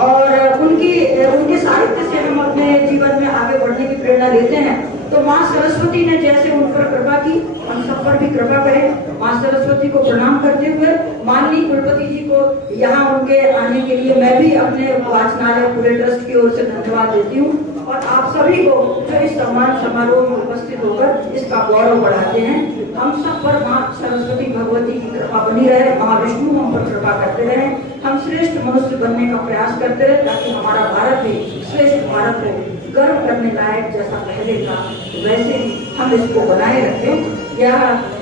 और उनके साहित्य से हम अपने जीवन में आगे बढ़ने की प्रेरणा लेते हैं। तो माँ सरस्वती ने जैसे उन पर कृपा की, हम सब पर भी कृपा करें। माँ सरस्वती को प्रणाम करते हुए माननीय कुलपति जी को यहाँ उनके आने के लिए मैं भी अपने वाचनालय पूरे ट्रस्ट की ओर से धन्यवाद देती हूँ और आप सभी को जो इस सम्मान समारोह में उपस्थित होकर इसका गौरव बढ़ाते हैं। हम सब पर माँ सरस्वती भगवती की कृपा बनी रहे, महाविष्णु हम पर कृपा करते रहे, हम श्रेष्ठ मनुष्य बनने का प्रयास करते रहे ताकि हमारा भारत भी श्रेष्ठ भारत हो, गर्व करने लायक जैसा पहले था वैसे ही हम इसको बनाए रखें। यह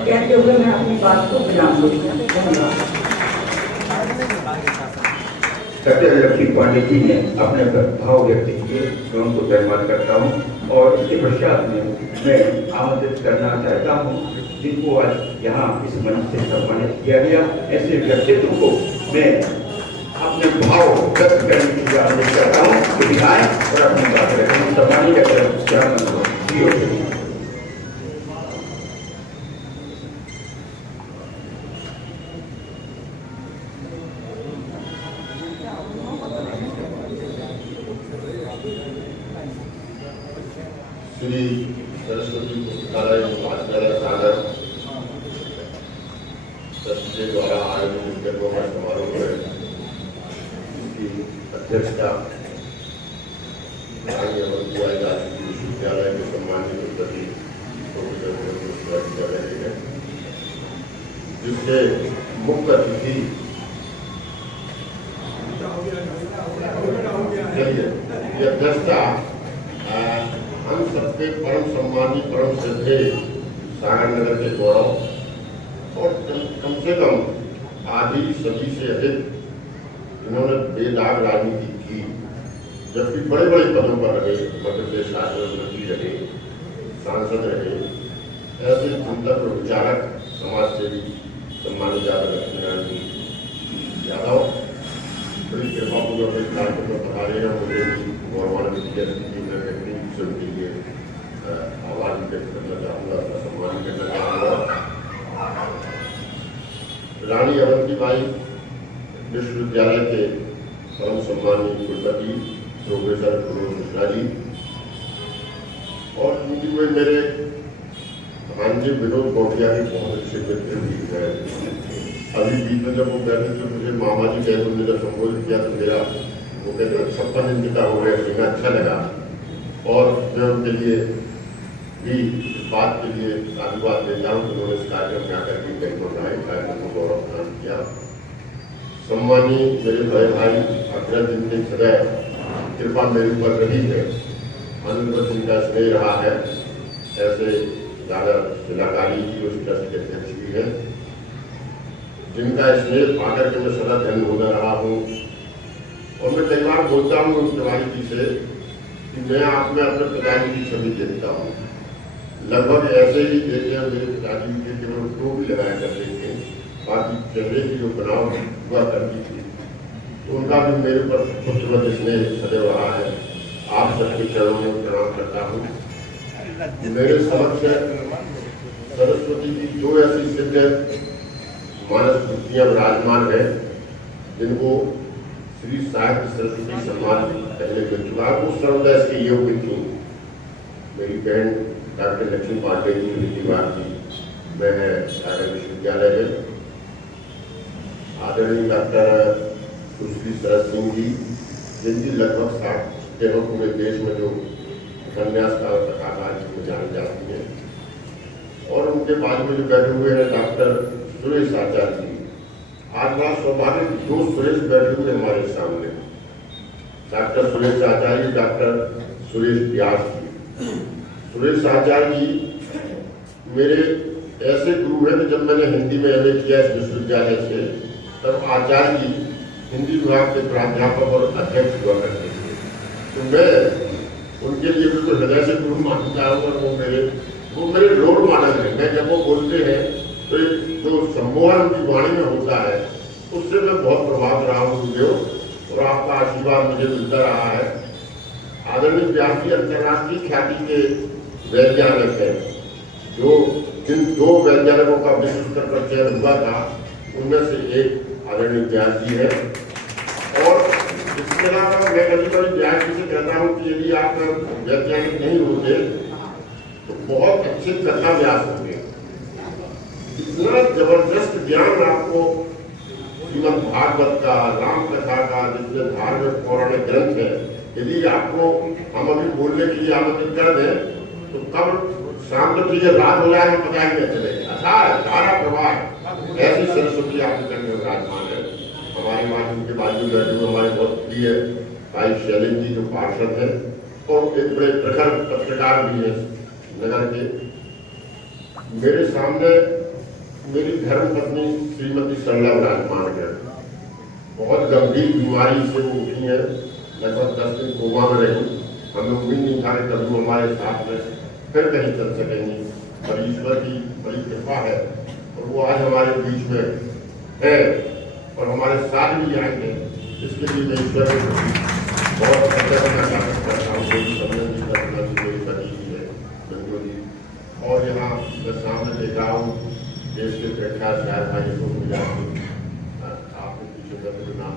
कहते हुए मैं अपनी बात को विराम दूंगा। धन्यवाद। डॉक्टर लक्ष्मी पांडे जी ने अपने भाव व्यक्त किए, मैं उनको धन्यवाद करता हूँ और इसके पश्चात में मैं आमंत्रित करना चाहता हूँ जिनको आज यहाँ इस मंच से सम्मानित किया गया, ऐसे व्यक्तित्व को मैं अपने भाव व्यक्त करने की आमंत्रित करता हूँ कि दिखाएं और अपनी बात रखें। सम्मानित डॉक्टर श्याम मनोहर जी। श्री सरस्वती पुस्तकालय वाचनालय सागर ट्रस्ट के द्वारा आयोजित समारोह है, इसकी अध्यक्षता इसके मुख्य अतिथि ये अध्यक्षता हम सबके परम सम्मानी परम श्रद्धेय सागर नगर के गौरव और कम से कम आधी सदी से अधिक इन्होंने बेदाग राजनीति की, जबकि बड़े बड़े पदों पर रहे, मध्य प्रदेश शासन मंत्री रहे, सांसद रहे, ऐसे चिंतक और विचारक समाज सेवी सम्मानित यादव लक्ष्मीनारायण जी यादव बड़ी कृपापूर्वक इस कार्यक्रम में पधारे हैं। मुझे गौरवान्वित किया से उनके लिए आभार व्यक्त करना चाहूँगा, अपना सम्मान करना चाहूँगा। रानी अवंतीबाई विश्वविद्यालय के परम सम्मानीय कुलपति प्रोफेसर मनोज मिश्रा जी और उनकी हुए मेरे भांजे विनोद गौटिया के बहुत अच्छे मित्र भी हैं। अभी बीच में जब वो कहते थे मुझे मामा जी कहते उन्होंने जब संबोधित किया तो मेरा वो कहते 56 इंच का हो गया, सीना अच्छा लगा और मैं उनके लिए भी इस बात के लिए साधुवाद देता हूँ कि उन्होंने इस कार्यक्रम में आकर के कई बनाए कार्यक्रम को गौरव प्रदान किया। सम्मानीय मेरे बड़े भाई अग्रज जिनके सदैव कृपा मेरे ऊपर रही है, अनंत जिनका स्नेह रहा है, ऐसे दादा जिलाकारी जी उस ट्रस्ट के अध्यक्ष भी हैं, जिनका स्नेह पाकर के मैं सदा धन्य होता रहा हूँ। और मैं कई बार बोलता हूँ उन तिवारी जी से कि मैं आप में अपने पिताजी की छवि देखता हूँ, लगभग ऐसे ही देखे हैं मेरे पिताजी के केवल टो भी लगाया करते थे, बाकी चेहरे की जो बनाव हुआ करती थी तो उनका भी मेरे पर पुत्रवत स्नेह सदैव रहा है। आप सबके चरणों में प्रणाम करता हूँ। मेरे समक्ष सरस्वती की दो ऐसी सिद्ध मानस मूर्तियां विराजमान है जिनको श्री साहित्य सरस्वती सम्मान पहले मिल चुका है। उस सर्वदा इसके योग्य थी मेरी बहन डॉक्टर लक्ष्मी पांडे जी रीतिवार की, मैं सागर विश्वविद्यालय है। आदरणीय डॉक्टर सुश्री शरद सिंह जी जिनकी लगभग 60 जगह पूरे देश में जो उपन्यास का कथाकार जिनको जानी जाती है, और उनके बाद में जो बैठे हुए हैं डॉक्टर सुरेश आचार्य जी। आज बड़ा सौभाग्य दो सुरेश बैठे हुए हमारे सामने, डॉक्टर सुरेश आचार्य, डॉक्टर सुरेश व्यास जी। सुरेश आचार्य जी मेरे ऐसे गुरु हैं कि जब मैंने हिंदी में एमए किया इस विश्वविद्यालय से, तब आचार्य जी हिंदी विभाग के प्राध्यापक और अध्यक्ष हुआ करते थे। तो मैं उनके लिए बिल्कुल हृदय से गुरु मानता हूँ और वो मेरे रोल मॉडल है। मैं जब वो बोलते हैं तो जो सम्मोहन उनकी वाणी में होता है उससे मैं बहुत प्रभावित रहा हूँ गुरुदेव, और आपका आशीर्वाद मुझे मिलता रहा है। आदरणीय व्यास जी अंतर्राष्ट्रीय ख्याति के वैज्ञानिक हैं, जो जिन दो वैज्ञानिकों का विश्व स्तर पर चयन हुआ था उनमें से एक आदरणीय व्यास जी है। और इसके अलावा मैं कभी कभी व्यास जी से कहता हूँ कि यदि आप वैज्ञानिक नहीं होते तो बहुत अच्छे कथा व्यास होंगे। इतना जबरदस्त ज्ञान आपको श्रीमद् भागवत का, राम कथा का, जितने धार्मिक पौराणिक ग्रंथ है, यदि आपको हम अभी बोलने के लिए आमंत्रित कर दें तो कब शाम तक चीजें रात हो जाए पता ही नहीं चलेगा। सारा प्रवाह ऐसी सरस्वती आपके करने में विराजमान है। हमारे माध्यम के बाजू बैठे हुए हमारे बहुत प्रिय भाई शैलेंद्र जी जो पार्षद हैं और एक बड़े प्रखर पत्रकार भी हैं नगर के। मेरे सामने मेरी धर्मपत्नी श्रीमती सरला विराजमान है। बहुत गंभीर बीमारी से वो उठी है, लगभग 10 दिन कोमा में रही। हमें उम्मीद नहीं था कि कभी हमारे साथ में फिर कहीं चल सकेंगी, और ईश्वर की बड़ी कृपा है और वो आज हमारे बीच में है और हमारे साथ भी आएंगे। इसके लिए मैं ईश्वर को बहुत करता हूँ। मेरी पति जी है गंगो जी, और यहाँ मैं सामने देख रहा हूँ देश के प्रख्यात शायर भाई को मिला आपके पीछे का नाम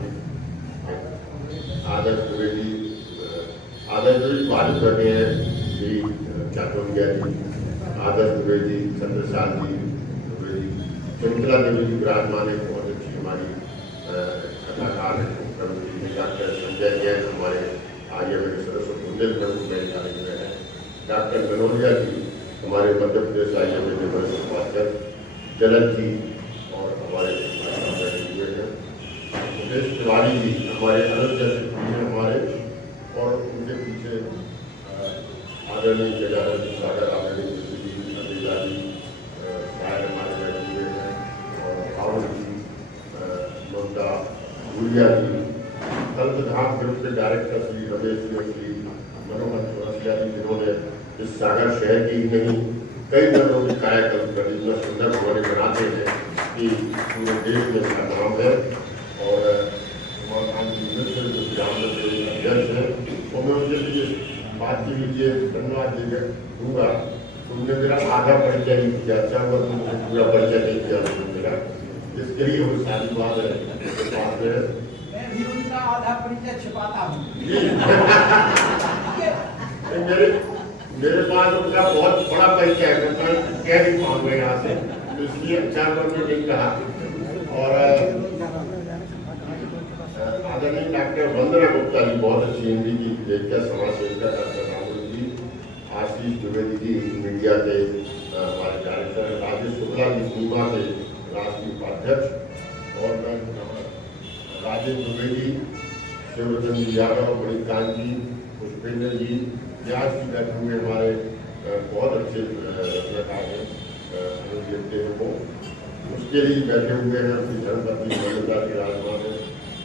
आदर्श द्विवेदी, आदर्श द्विवेदी बारिश बैठे हैं जी, चातुर्या जी, आदर्श द्विवेदी, चंद्रसाल जी द्विवेदी, चंद्रा देवी जी विराजमान है, बहुत अच्छी हमारी कथाकार है। डॉक्टर संजय जैन हमारे आर्य सरस्वती बुंदेलखंड में कार्य में है। डॉक्टर मनोरिया जी हमारे मध्य प्रदेश आर्य में जलद जी, और तिवारी जी हमारे अलग जैसे हैं हमारे, और उनके पीछे आदरणीय जगाधर जी, सागर आदरणीय जी, अलीला जी शायद हमारे बैठे हुए हैं, और राहुल जी, ममता भूलिया जी, कल्पधाम ग्रुप के डायरेक्टर श्री रमेश जी, श्री मनोहर चौरसिया जी, जिन्होंने इस सागर शहर की ही नहीं कई नगरों की कायाकल्प कर इतना सुंदर भवन बनाते हैं कि पूरे देश में इसका नाम है। और उमाकांत जी मिश्र जो ग्रामीण के अध्यक्ष हैं, और मैं उनके लिए बात के लिए धन्यवाद दूंगा। तुमने मेरा आधा परिचय ही किया, अच्छा हुआ तुमने पूरा परिचय नहीं किया मेरा, इसके लिए वो सारी बात है। मैं भी उनका आधा परिचय छिपाता हूँ। मेरे पास उनका बहुत बड़ा परिचय है, मैं कह नहीं पाऊंगा यहाँ से, तो इसलिए अच्छा मैंने नहीं कहा। और आदरणीय डॉक्टर वंदना गुप्ता जी बहुत अच्छी हिंदी की लेखिका, समाज सेविका, डॉक्टर राहुल जी, आशीष द्विवेदी जी मीडिया के हमारे डायरेक्टर, राजेश शुक्ला जी सीमा के राष्ट्रीय उपाध्यक्ष, और मैं राजेश द्विवेदी, शिवरतन जी यादव, मणिकांत जी, पुष्पेंद्र जी, व्यास जी बैठे हुए हमारे बहुत अच्छे रचनाकार हैं, देखते हैं वो उसके लिए बैठे हुए हैं, अपनी धर्मपत्नी ममता जी राजमान है,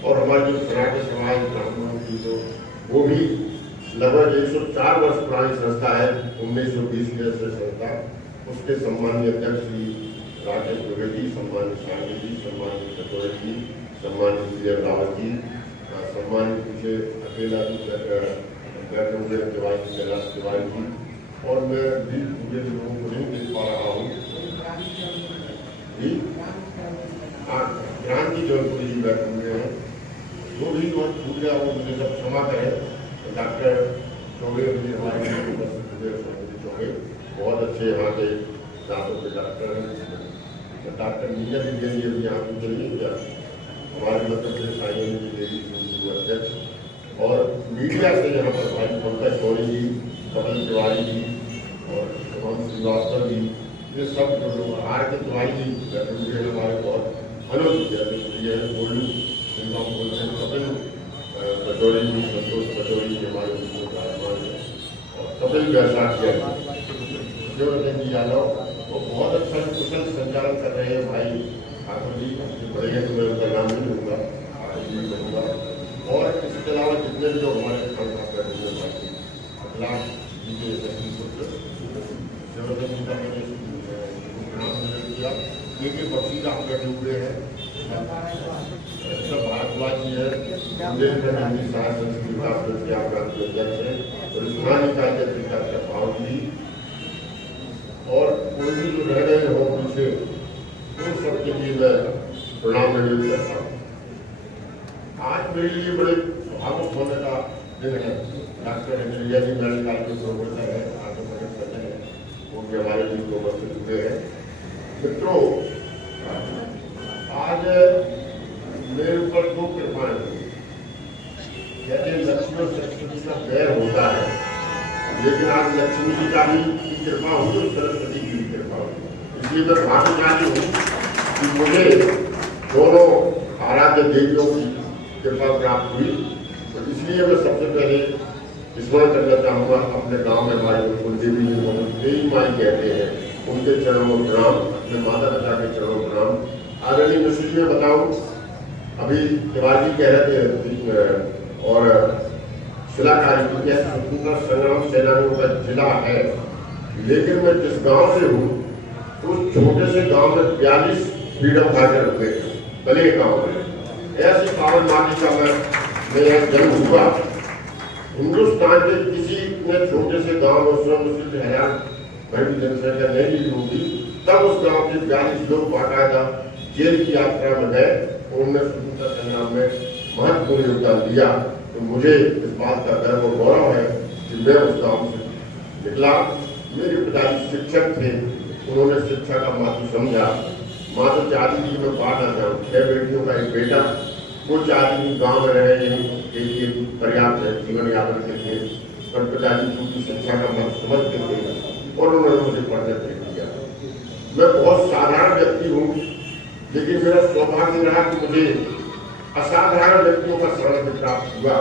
और हमारी जो सनातन समाज ब्राह्मणों की जो वो भी लगभग 104 वर्ष पुरानी संस्था है, 1920 की संस्था, उसके सम्मानीय अध्यक्ष श्री राजेश द्विवेदी, सम्मानित शांति जी, सम्मानित कटोरे जी, सम्मानित विजय रावत जी, सम्मानित पीछे अकेला जी बैठे हुए तिवारी कैलाश तिवारी जी, और मैं भी पूरे लोगों को नहीं देख पा रहा हूँ जी, हाँ क्रांति जौनपुरी जी बैठे हुए हैं, जो भी बहुत छूट गया वो मुझे सब क्षमा करें। डॉक्टर चौबे जी हमारे चौबे बहुत अच्छे यहाँ के दांतों के डॉक्टर हैं। डॉक्टर मीजा जी भी यहाँ की चलिए क्या हमारे मतलब से साइंस की लेडी अध्यक्ष, और मीडिया से यहाँ पर भाई पंकज शौरी जी, कमल तिवारी जी और सुमन श्रीवास्तव जी, ये सब जो लोग आर के तिवारी जी बैठे हुए हैं हमारे बहुत अनुप्रिय है, गोलू जिनको हम बोलते हैं कपिल कचौड़ी जी, संतोष कचौड़ी जी हमारे राजमान है, और कपिल बैसाख है, शिवरतन जी यादव, वो बहुत अच्छा कुशल संचालन कर रहे हैं भाई ठाकुर जी, बढ़िया तो मैं उनका नाम नहीं लूँगा, आगे भी कहूँगा। और इसके अलावा जितने भी लोग हमारे खानदान बैठे हुए बाकी अखिलाश जी के पुत्र शिवरतन जी का मैंने नाम किया, एक बख्शी आप बैठे हुए हैं, सब भारद्वाज जी है, हिंदी साहित्य संस्कृति का अध्यक्ष है, और स्थानीय कार्यकर्ता पाव जी, और कोई भी जो रह गए हो पीछे उन सबके लिए मैं प्रणाम निवेदन करता हूँ। आज मेरे लिए बड़े भावुक होने का दिन है। डॉक्टर एंजलिया जी मेडिकल के प्रोफेसर है, आर्थोपेडिक सर्जन है, वो भी हमारे लिए को उपस्थित हुए हैं। मित्रों, आज मेरे ऊपर दो कृपाएं हुई। कहते लक्ष्मी और सरस्वती का बैर होता है, लेकिन आज लक्ष्मी जी का भी कृपा हुई और सरस्वती की भी कृपा हुई। इसलिए मैं भाग्यशाली हूँ कि मुझे दोनों आराध्य देवियों की कृपा प्राप्त हुई। तो इसलिए मैं सबसे पहले स्मरण करना चाहूँगा अपने गांव में हमारे कुलदेवी जी को देवी माई कहते हैं, उनके चरणों में प्रणाम, अपने माता पिता के चरणों में प्रणाम। आदरणीय मिश्र जी में बताऊँ, अभी तिवारी कह रहे थे और शिलाकारी स्वतंत्रता संग्राम सेनानियों का जिला है, लेकिन मैं जिस गांव से हूँ उस छोटे से गांव में 42 फ्रीडम फाइटर हुए थे, भले गाँव में। ऐसी पावन माटी का मैं यहाँ जन्म हुआ। हिंदुस्तान के किसी ने छोटे से गांव में उस समय मुस्लिम 1000 भर की जनसंख्या नहीं ली होगी, तब उस गांव के 42 लोग बाकायदा जेल की यात्रा में गए, उन्होंने स्वतंत्रता संग्राम में महत्वपूर्ण योगदान दिया। तो मुझे इस बात का गर्व और गौरव है कि मैं उस गांव से निकला। मेरे पिताजी शिक्षक थे, उन्होंने शिक्षा का महत्व समझा। माँ तो चाहती थी मैं बाहर ना जाऊँ, 6 बेटियों का एक बेटा, वो चाहती थी गाँव में रहे, यहीं के लिए पर्याप्त जीवन यापन के लिए, पर पिताजी की शिक्षा का महत्व समझते थे और उन्होंने मुझे पढ़ने दे दिया। मैं बहुत साधारण व्यक्ति हूँ, लेकिन मेरा सौभाग्य रहा कि मुझे असाधारण व्यक्तियों का सानिध्य प्राप्त हुआ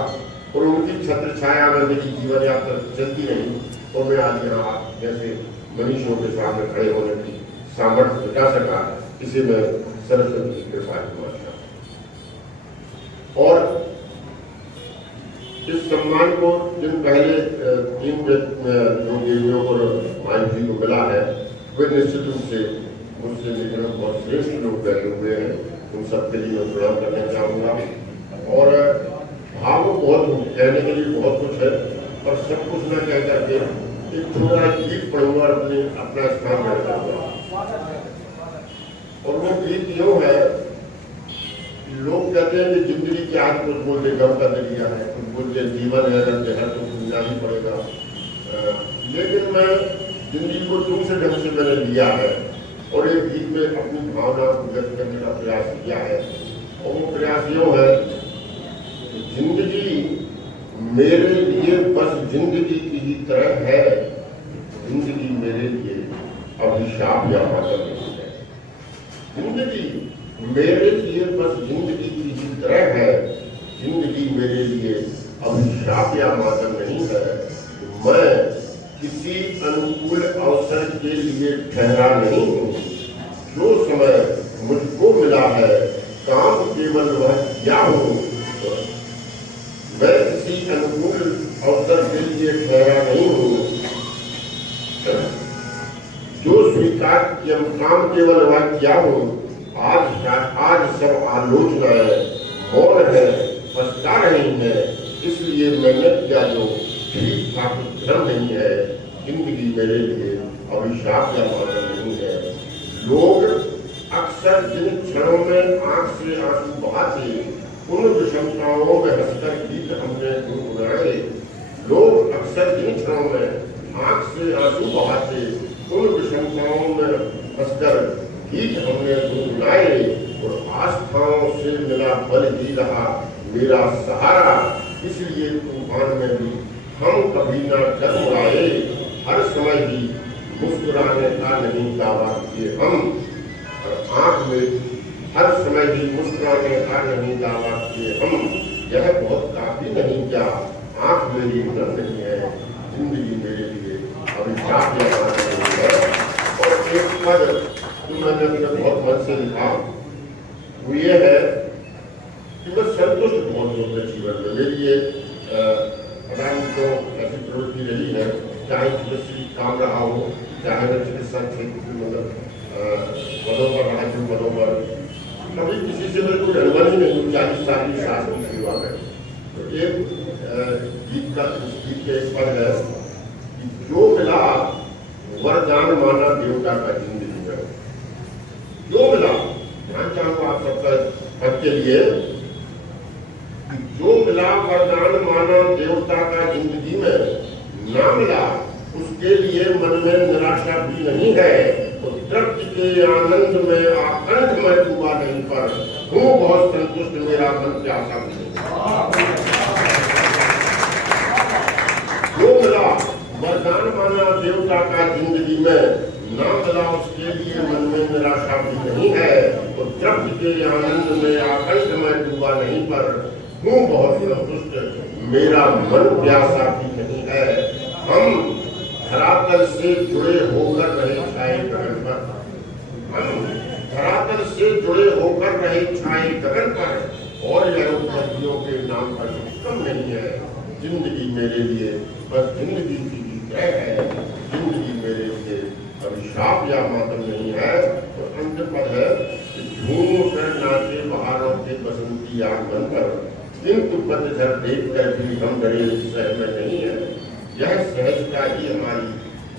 और उनकी छत्र छाया में मेरी जीवन यात्रा चलती रही और मैं आज यहाँ आप जैसे मनीषों के सामने खड़े होने की सामर्थ्य जुटा सका। इसे मैं सरस्वती की कृपा मानता हूँ। और इस सम्मान को जिन पहले 3 जो देवियों और मान जी को मिला है वे निश्चित रूप से मुझसे मिलकर बहुत श्रेष्ठ लोग बैठे हुए हैं। उन सबके लिए मैं प्रणाम करना चाहूँगा। और भाव बहुत कहने के लिए बहुत कुछ है और सब कुछ न कह करके एक छोटा गीत पढ़ूंगा और अपना स्थान में रखूंगा। और वो गीत यूँ है, लोग कहते हैं कि जिंदगी के आज कुछ बोलते गम का दरिया है, कुछ बोलते जीवन है जहर तो सुनना ही पड़ेगा। लेकिन मैं जिंदगी को दूसरे ढंग से मैंने लिया है और एक गीत में अपनी भावना को व्यक्त करने का प्रयास किया है। और वो प्रयास यूँ है, जिंदगी मेरे लिए बस जिंदगी की ही तरह है, जिंदगी मेरे लिए अभिशाप या मातम नहीं है। जिंदगी मेरे लिए बस जिंदगी की ही तरह है, जिंदगी मेरे लिए अभिशाप या मातम नहीं है। मैं किसी अनुकूल अवसर के लिए ठहरा नहीं हूँ, जो समय मुझको मिला है काम केवल वह क्या हो। मैं किसी अनुकूल अवसर के लिए ठहरा नहीं हूँ, जो स्वीकार किया काम केवल वह क्या हो। आज सब आलोचनाएं मौन है, पछता रही है, इसलिए मैंने किया जो ठीक ठाक धर्म नहीं है। जिंदगी मेरे लिए अभिशाप या मातम नहीं है। लोग अक्सर जिन क्षणों में आंख से आंसू बहाते, उन विषमताओं में हंसकर गीत हमने गुनगुनाए। लोग अक्सर जिन क्षणों में आंख से आंसू बहाते, उन विषमताओं में हंसकर गीत हमने गुनगुनाए। और आस्थाओं से मिला बल ही रहा मेरा सहारा, इसलिए तूफान में भी हम कभी न डगमगाए। हर समय ही मुस्कुराने का नहीं दावा किए हम, और आंख में हर समय ही मुस्कुराने का नहीं दावा किए हम। यह बहुत काफी नहीं क्या, आंख मेरी नर नहीं है, जिंदगी मेरे लिए अभिशाप या मातम नहीं है। और एक पद जो मैंने अपने बहुत मन से लिखा वो ये है कि मैं संतुष्ट बहुत हूँ अपने जीवन में। मेरी ये पता नहीं तो ऐसी प्रवृत्ति रही है, चाहे चिकित्सीय काम रहा हो, चाहे मैं चिकित्सा क्षेत्र में पदों पर रहा हूँ, पदों पर कभी किसी से मेरे कोई अनुभव ही नहीं। 40 साल की शासन की सेवा में तो एक गीत के एक पद है कि जो मिला वरदान माना देवता का जिंदगी में। जो मिला, ध्यान चाहूंगा आप सबका पद के लिए, जो मिला वरदान माना देवता का जिंदगी में, ना मिला उसके लिए मन में निराशा भी नहीं है। तो तृप्ति के आनंद में आकंठ में डूबा नहीं, पर हूँ बहुत संतुष्ट, मेरा मन प्यासा नहीं। जो मिला वरदान माना देवता का जिंदगी में, ना मिला उसके लिए मन में निराशा भी नहीं है। तो तृप्ति के आनंद में आकंठ में डूबा नहीं, पर हूँ बहुत संतुष्ट, मेरा मन प्यासा भी नहीं है। हम धरातल से जुड़े होकर रहे छाए गगन पर, हम धरातल से जुड़े होकर रहे छाए गगन पर, और यह उपलब्धियों के नाम पर कम नहीं है। जिंदगी मेरे लिए बस जिंदगी की तरह है, जिंदगी मेरे लिए अभिशाप या मातम नहीं है। तो अंतिम पद है कि झूम कर नाचे बहारों के बसंती आगमन पर, किंतु पतझड़ देख कर भी हम डरे सहम नहीं है। यह सहजता ही हमारी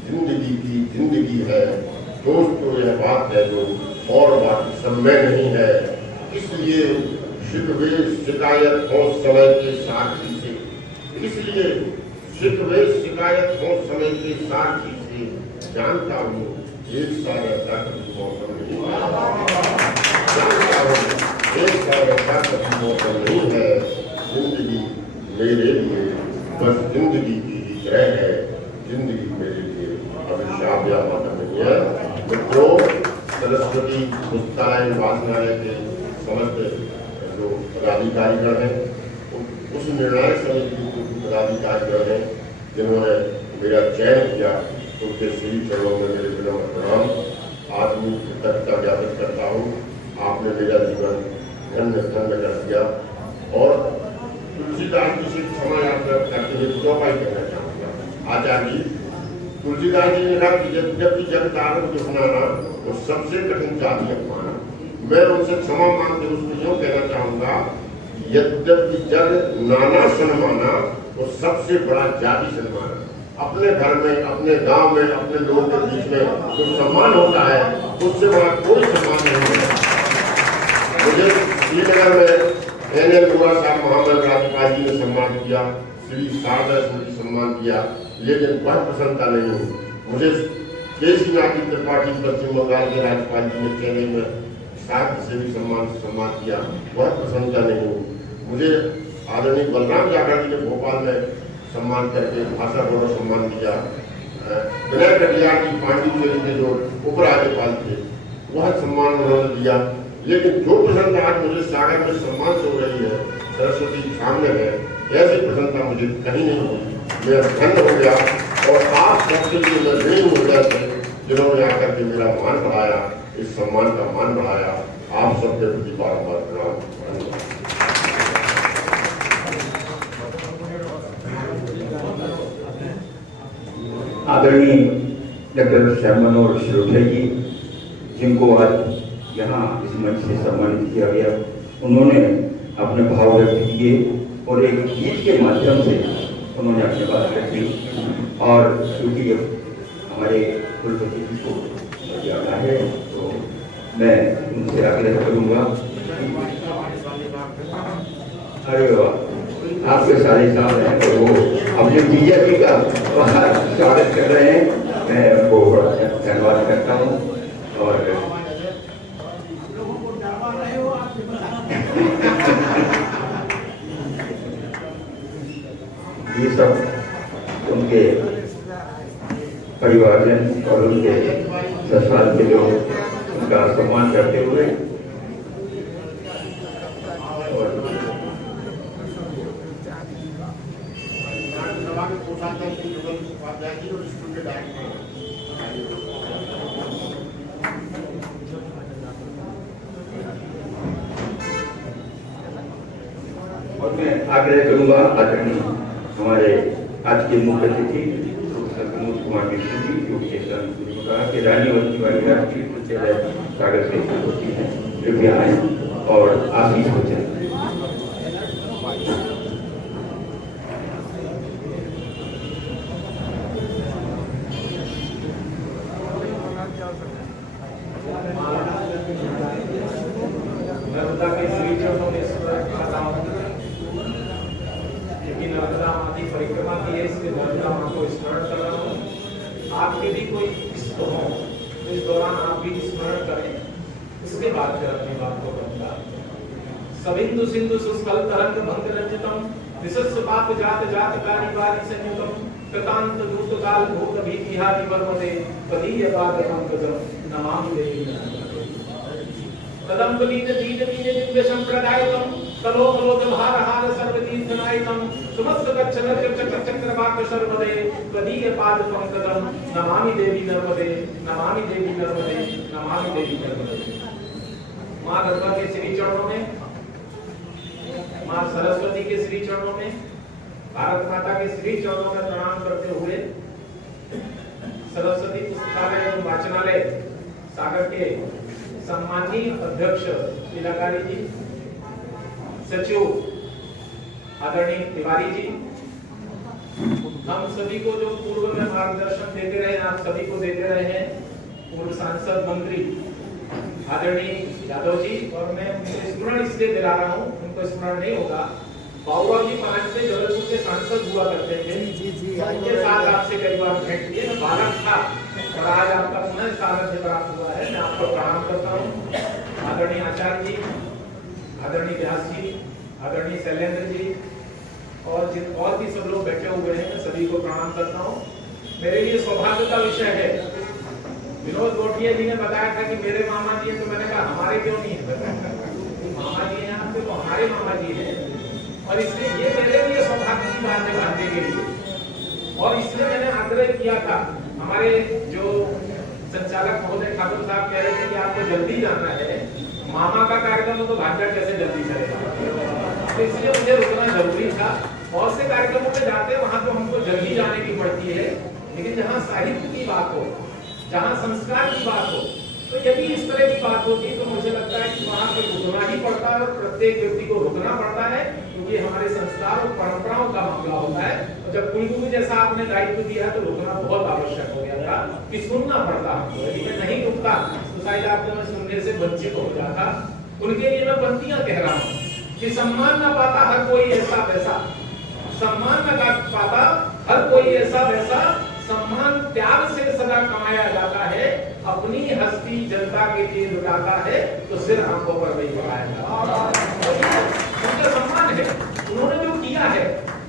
जिंदगी की जिंदगी है। दोस्तों यह बात है जो और बाकी सब में नहीं है। इसलिए शिकवे शिकायत हो समय के साथी से, इसलिए शिकवे शिकायत हो समय के साथी से, जानता हूँ एक सा रहता कभी मौसम नहीं है, जानता हूँ एक सा रहता कभी मौसम नहीं है। जिंदगी मेरे लिए बस जिंदगी की ही तरह है, जिंदगी मेरे लिए अभिशाप या मातम नहीं है। मित्रों, सरस्वती पुस्तकालय वाचनालय के समस्त जो पदाधिकारीगण हैं, उस निर्णायक समिति के पदाधिकारीगण हैं जिन्होंने मेरा चयन किया, उनके श्री चरणों में मेरे विनम्र प्रणाम। आज मैं कृतज्ञता ज्ञापित करता हूँ। आपने मेरा जीवन धन्य धन्य कर दिया। और तुलसीदास जी से क्षमा याद करते हुए चौपाई करना चाहूँगा। आचार्य जी, तुलसीदास जी ने कहा कि जबकि जग तारण को सुनाना वो सबसे कठिन जाति अपमाना। मैं उनसे क्षमा मांगते उसको यूँ कहना चाहूँगा, यद्यपि जग नाना सन्माना वो सबसे बड़ा जाति सन्माना। अपने घर में, अपने गांव में, अपने लोगों के बीच में जो सम्मान होता है उससे बड़ा कोई सम्मान नहीं है। मुझे श्रीनगर में NL दुआ साहब मोहम्मद राज्यपाल जी ने सम्मान किया, श्री शारदा स्मृति सम्मान किया, लेकिन वह प्रसन्नता नहीं हुई। मुझे केसीनाथ त्रिपाठी पश्चिम बंगाल के राज्यपाल जी ने चेन्नई में साहित्य से भी सम्मान किया, वह प्रसन्नता नहीं हुई। मुझे आदरणीय बलराम जाखड़ जी ने भोपाल में सम्मान करके भाषा गौरव सम्मान दिया। विनय कटियार जी पांडिचेरी के जो उपराज्यपाल थे वह सम्मान उन्होंने दिया। लेकिन जो प्रसन्नता आज मुझे सागर में सम्मान से हो रही है, सरस्वती के सामने है, ऐसी प्रसन्नता मुझे कहीं नहीं हुई। मैं धन्य हो गया और आप सबके लिए मैं ऋणी हूँ जिन्होंने आकर के मेरा मान बढ़ाया, इस सम्मान का मान बढ़ाया। आप सबके प्रति बार-बार प्रणाम। आदरणीय डॉक्टर श्याम मनोहर शिरोडे जी, जिनको आज यहाँ इस मंच से सम्मानित किया गया, उन्होंने अपने भाव व्यक्त किए और एक गीत के माध्यम से उन्होंने अपनी बात रखी। और क्योंकि हमारे कुलपति जी को जाना है तो मैं उनसे आग्रह करूँगा। अरे वाह, आपके सारे साथ हैं तो वो अपने जीजा जी का स्वागत कर रहे हैं। मैं उनको धन्यवाद करता हूँ। और ये सब उनके परिवारजन और उनके ससुराल के लोग उनका सम्मान करते हुए और मैं आग्रह करूंगा आदरणीय हमारे आज के मुख्य अतिथि विनोद कुमार मिश्र जी, जो कि कहा कि रानीवंती वाली राष्ट्रीय विद्यालय सागर से होती है, कृपया आए और आशीष हो जाए। नर्मदा के श्री चरणों में नर्मदा माँ की परिक्रमा की है, इसलिए नर्मदा माँ को स्मरण कर रहा हूँ। आपके भी कोई इष्ट हो तो इस दौरान आप भी स्मरण करें, इसके बाद फिर अपनी बात को कहूँगा। सविंदु सिंधु सुस्कल तरंग भंग रंजितम विशस्व पाप जात जात कारी बारी संयुतम कृतांत दूत काल भूत भीतिहारि वर्मदे पदीय पाद पंकजम नमामि देवी कदम्बलीन दीन दीन दिव्य संप्रदायतम कलो कलोद भार हार सर्वतीर्थनायतम सुमस्त गच्छ चक्र चक्रवाक सर्वदे त्वदीय पाद पंकजम नमामि देवी नर्मदे नमामि देवी नर्मदे नमामि देवी नर्मदे। मां गंगा के श्री चरणों में, मां सरस्वती के श्री चरणों में, भारत माता के श्री चरणों में प्रणाम करते हुए सरस्वती पुस्तकालय एवं वाचनालय सागर के सम्माननीय अध्यक्ष लीलाकारी जी, सचिव आदरणीय तिवारी जी, हम सभी को जो पूर्व में मार्गदर्शन देते रहे, आप सभी को देते रहे हैं पूर्व सांसद मंत्री आदरणीय यादव जी, और मैं उनको स्मरण इसलिए दिला रहा हूँ, उनको स्मरण नहीं होगा। बाबूराव जी 5 से जबलपुर के सांसद हुआ करते थे, उनके साथ आपसे कई बार भेंट किए, मैं बालक था और आज आपका पुनः सामर्थ्य प्राप्त हुआ है। मैं आपको प्रणाम करता हूँ। आदरणीय आचार्य जी, आदरणीय व्यास जी, आदरणीय शैलेंद्र जी और भी सब लोग बैठे हुए हैं, मैं सभी को प्रणाम करता हूँ। मेरे लिए सौभाग्य का विषय है। विनोद गोटिया जी ने बताया था कि मेरे मामा जी हैं, तो मैंने कहा हमारे क्यों नहीं है, मामा जी हैं आपके तो हमारे मामा जी हैं और इसलिए ये मेरे लिए सौभाग्य की बात है बांधने के लिए। और इसलिए मैंने आग्रह किया था, हमारे जो संचालक महोदय ठाकुर साहब कह रहे थे कि आपको जल्दी जाना है, मामा का कार्यक्रम हो तो भांजा कैसे जल्दी चलेगा, तो इसलिए मुझे रुकना जरूरी था। बहुत से कार्यक्रमों में जाते हैं वहां तो हमको जल्दी जाने की पड़ती है, लेकिन जहाँ साहित्य की बात हो, जहाँ संस्कार की बात हो, तो यदि इस तरह की बात होती है तो मुझे लगता है कि वहां पे रुकना ही पड़ता है और प्रत्येक व्यक्ति को रुकना पड़ता है, क्योंकि हमारे संस्कार और परंपराओं का मामला होता है। तो जब कुलगुरु जैसा आपने दायित्व दिया तो रुकना बहुत आवश्यक हो गया था कि सुनना पड़ता हमको। यदि मैं नहीं रुकता तो शायद आपको मैं सुनने से वंचित हो जाता। उनके लिए मैं पंक्तियां कह रहा हूँ कि सम्मान न पाता हर कोई ऐसा वैसा, सम्मान न पाता हर कोई ऐसा वैसा, सम्मान त्याग से सदा कमाया जाता है, अपनी हस्ती जनता के लिए लुटाता है तो सिर आंखों पर नहीं बढ़ाया जाता। उनका सम्मान है, उन्होंने जो किया है।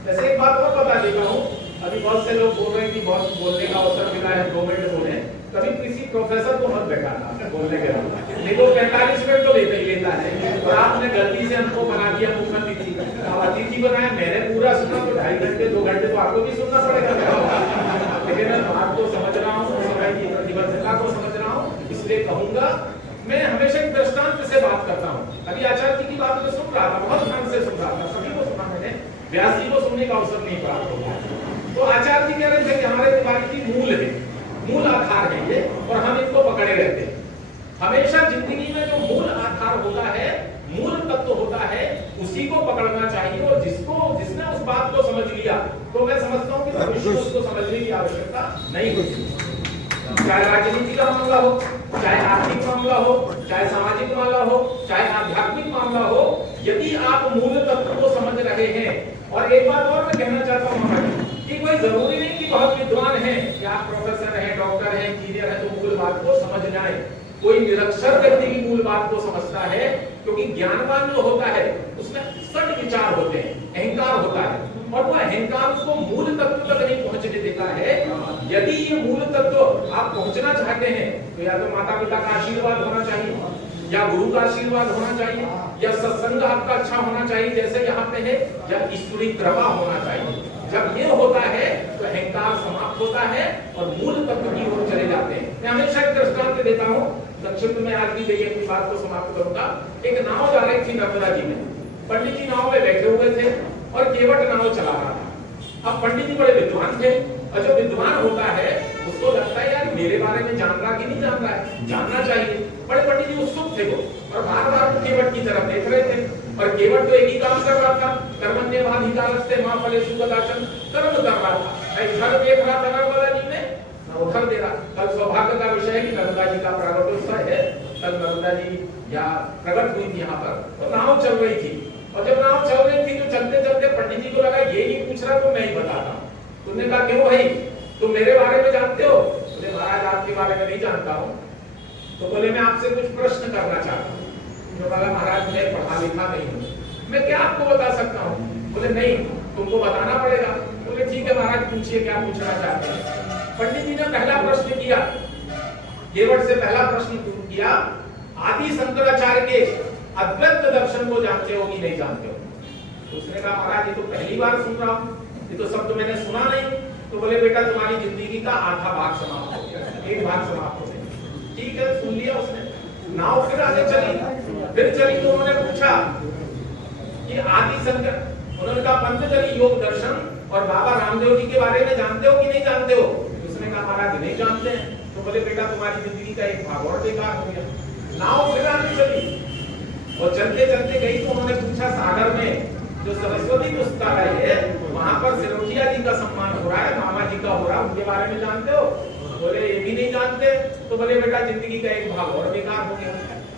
जैसे एक बात और बता देता हूँ, अभी बहुत से लोग बोल रहे हैं कि बहुत बोलने का अवसर मिला है, 2 मिनट बोले। कभी किसी प्रोफेसर को मत बैठाना बोलने के बाद, नहीं तो 45 मिनट तो लेता ही लेता है। और आपने गलती से हमको बना दिया मुख्य अतिथि बनाया, मैंने पूरा सुना तो 2.5 घंटे 2 घंटे तो आपको भी सुनना पड़ेगा। लेकिन मैं बात को समझ रहा हूँ, समय की प्रतिबद्धता को समझ रहा हूँ, इसलिए कहूंगा मैं हमेशा एक दृष्टांत से बात करता हूँ। अभी आचार्य जी की बात में सुन रहा था, बहुत ध्यान से सुन रहा था, सभी को सुना मैंने, व्यास जी को सुनने का अवसर नहीं प्राप्त होगा। तो आचार्य जी कह रहे थे कि हमारे दिमाग की मूल है, मूल आधार है ये, और हम इनको पकड़े रहते हैं। हमेशा जिंदगी में जो मूल आधार होता है, मूल तत्व होता है, उसी को पकड़ना चाहिए। और जिसने उस बात को समझ लिया तो मैं समझता हूँ कि भविष्य में उसको समझने की आवश्यकता नहीं होती। चाहे राजनीति का मामला हो, चाहे आर्थिक मामला हो, चाहे सामाजिक मामला हो, चाहे आध्यात्मिक मामला हो, यदि आप मूल तत्व को समझ रहे हैं। और एक बात और मैं कहना चाहता हूँ कि कोई जरूरी नहीं कि बहुत विद्वान है, कि आप प्रोफेसर हैं, डॉक्टर हैं, इंजीनियर हैं तो मूल बात को समझ जाए। कोई निरक्षर व्यक्ति की मूल बात को समझता है, क्योंकि ज्ञानवान जो होता है उसमें सट विचार होते हैं, अहंकार होता है, और वो अहंकार उसको मूल तत्व तक नहीं पहुंचने देता है। यदि ये मूल तत्व आप पहुंचना चाहते हैं तो या तो माता पिता का आशीर्वाद होना चाहिए, या गुरु का आशीर्वाद होना चाहिए, या सत्संग आपका अच्छा होना चाहिए जैसे यहाँ पे है, या ईश्वरी कृपा होना चाहिए। जब ये होता है तो अहंकार समाप्त होता है और मूल तत्व की ओर चले जाते हैं। मैं हमेशा एक दृष्टांत देता हूँ, संक्षिप्त में आज भी देखिए अपनी बात को समाप्त करूंगा। एक नाव जा रही थी नर्मदा जी में, पंडित जी नाव में बैठे हुए थे और केवट नाव चला रहा था। अब पंडित जी बड़े विद्वान थे, और जो विद्वान होता है उसको लगता है यार मेरे बारे में जान रहा कि नहीं जान रहा है, जानना चाहिए। बड़े पंडित जी उत्सुक थे वो, और बार बार केवट की तरफ देख रहे थे। और केवट तो एक ही काम कर रहा था, कर्मण्येवाधिकारस्ते मा फलेषु कदाचन, कर्म कर रहा था। इधर देख रहा था नर्मदा जी में, उधर दे रहा। कल सौभाग्य का विषय है कि नर्मदा जी का प्रागट्योत्सव है, कल नर्मदा जी या प्रकट हुई थी यहाँ पर, तो नाव चल रही थी। और जब नाव चल रही थी तो चलते चलते पंडित जी को लगा ये नहीं पूछ रहा तो मैं ही बताता हूँ। तुमने कहा क्यों भाई, तुम मेरे बारे में जानते हो? बोले महाराज आपके बारे में नहीं जानता हूँ। तो बोले मैं आपसे कुछ प्रश्न करना चाहता हूँ। जो बोला महाराज मैं पढ़ा लिखा नहीं हूँ, मैं क्या आपको बता सकता हूँ? बोले नहीं तुमको बताना पड़ेगा। बोले ठीक है महाराज पूछिए क्या पूछना चाहते हैं। पंडित जी ने पहला प्रश्न किया, केवट से पहला प्रश्न किया, आदि शंकराचार्य के अद्वैत दर्शन को जानते हो कि नहीं जानते हो? उसने कहा महाराज ये तो पहली बार सुन रहा हूँ, ये तो शब्द मैंने सुना नहीं। तो बोले बेटा तुम्हारी जिंदगी का आधा भाग समाप्त हो गया, एक भाग समाप्त हो गया। ठीक है सुन लिया उसने। नाव फिर आगे चली, तो उन्होंने पूछा कि आदि शंकर, उन्होंने कहा पंतजलि योग दर्शन और बाबा रामदेव जी के बारे में जानते हो कि नहीं जानते हो? उसने कहा महाराज नहीं जानते हैं। तो बोले बेटा तुम्हारी जिंदगी का एक भाग और बेकार हो गया। नाव फिर आगे चली और चलते चलते गई तो उन्होंने पूछा सागर में जो सरस्वती पुस्तकालय है वहां पर सिरोठिया जी का सम्मान हो रहा है, मामा जी का हो रहा है, उनके बारे में जानते हो? बोले ये भी नहीं जानते। तो बोले बेटा जिंदगी का एक भाग और बेकार हो गया।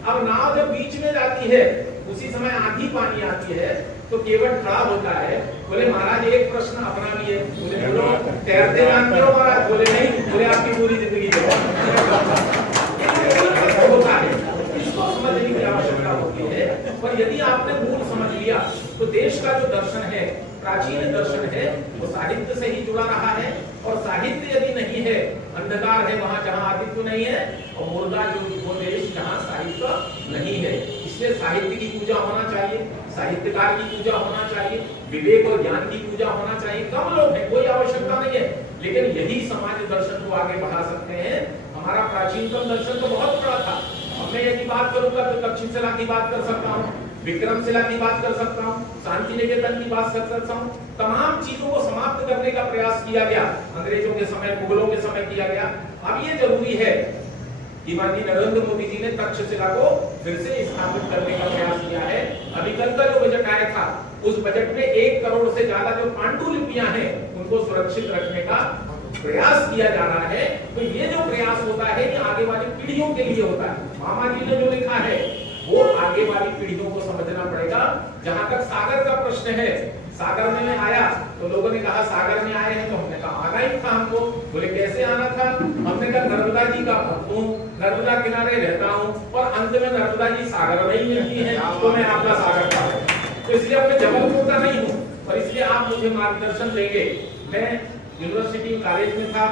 अब नाव जब बीच में जाती है उसी समय आधी पानी आती है तो केवट खड़ा होता है। बोले महाराज एक प्रश्न अपना भी है। बोले बोलो तैरते जानते हो महाराज? बोले नहीं। बोले आपकी पूरी जिंदगी होता है, इसको समझने की आवश्यकता होती है। पर यदि आपने मूल समझ लिया तो देश का जो दर्शन है, प्राचीन दर्शन है, वो साहित्य से ही जुड़ा रहा है। और साहित्य यदि नहीं है, अंधकार है वहां जहां आदित्य नहीं है, और मुर्दा जो वो देश जहां साहित्य नहीं है। इसलिए साहित्य की पूजा होना चाहिए, साहित्यकार की पूजा होना चाहिए, विवेक और ज्ञान की पूजा होना चाहिए। कम लोग हैं, कोई आवश्यकता नहीं है, लेकिन यही समाज दर्शन को आगे बढ़ा सकते हैं। हमारा प्राचीनतम दर्शन तो बहुत बड़ा था। अब मैं यदि बात करूंगा तो तक्षशिला की बात कर सकता हूँ, विक्रमशिला की बात कर सकता हूँ, शांति निकेतन की बात कर सकता हूँ। तमाम चीजों को समाप्त करने का प्रयास किया गया, अंग्रेजों के समय, मुगलों के समय किया गया। अब ये जरूरी है कि माननीय नरेंद्र मोदी जी ने तक्षशिला को फिर से स्थापित करने का प्रयास किया है। अभी कल का जो बजट आया था, उस बजट में 1 करोड़ से ज्यादा जो पांडुलिपियां हैं उनको सुरक्षित रखने का प्रयास किया जा रहा है। तो ये जो प्रयास होता है ये आगे वाली पीढ़ियों के लिए होता है। मामा जी ने जो लिखा है वो आगे वाली पीढ़ियों को समझना पड़ेगा। जहां तक सागर का प्रश्न है, सागर में मैं आया तो लोगों ने कहा सागर में आए हैं, तो हमने कहा आना ही था हमको। बोले कैसे आना था? हमने कहा नर्मदा जी का भक्त हूँ, नर्मदा किनारे रहता हूँ, और अंत में नर्मदा जी सागर में ही मिलती है, तो मैं आपका सागर का हूँ। तो इसलिए अब मैं जबलपुर का नहीं हूँ, और इसलिए आप मुझे मार्गदर्शन देंगे। मैं यूनिवर्सिटी कॉलेज में था,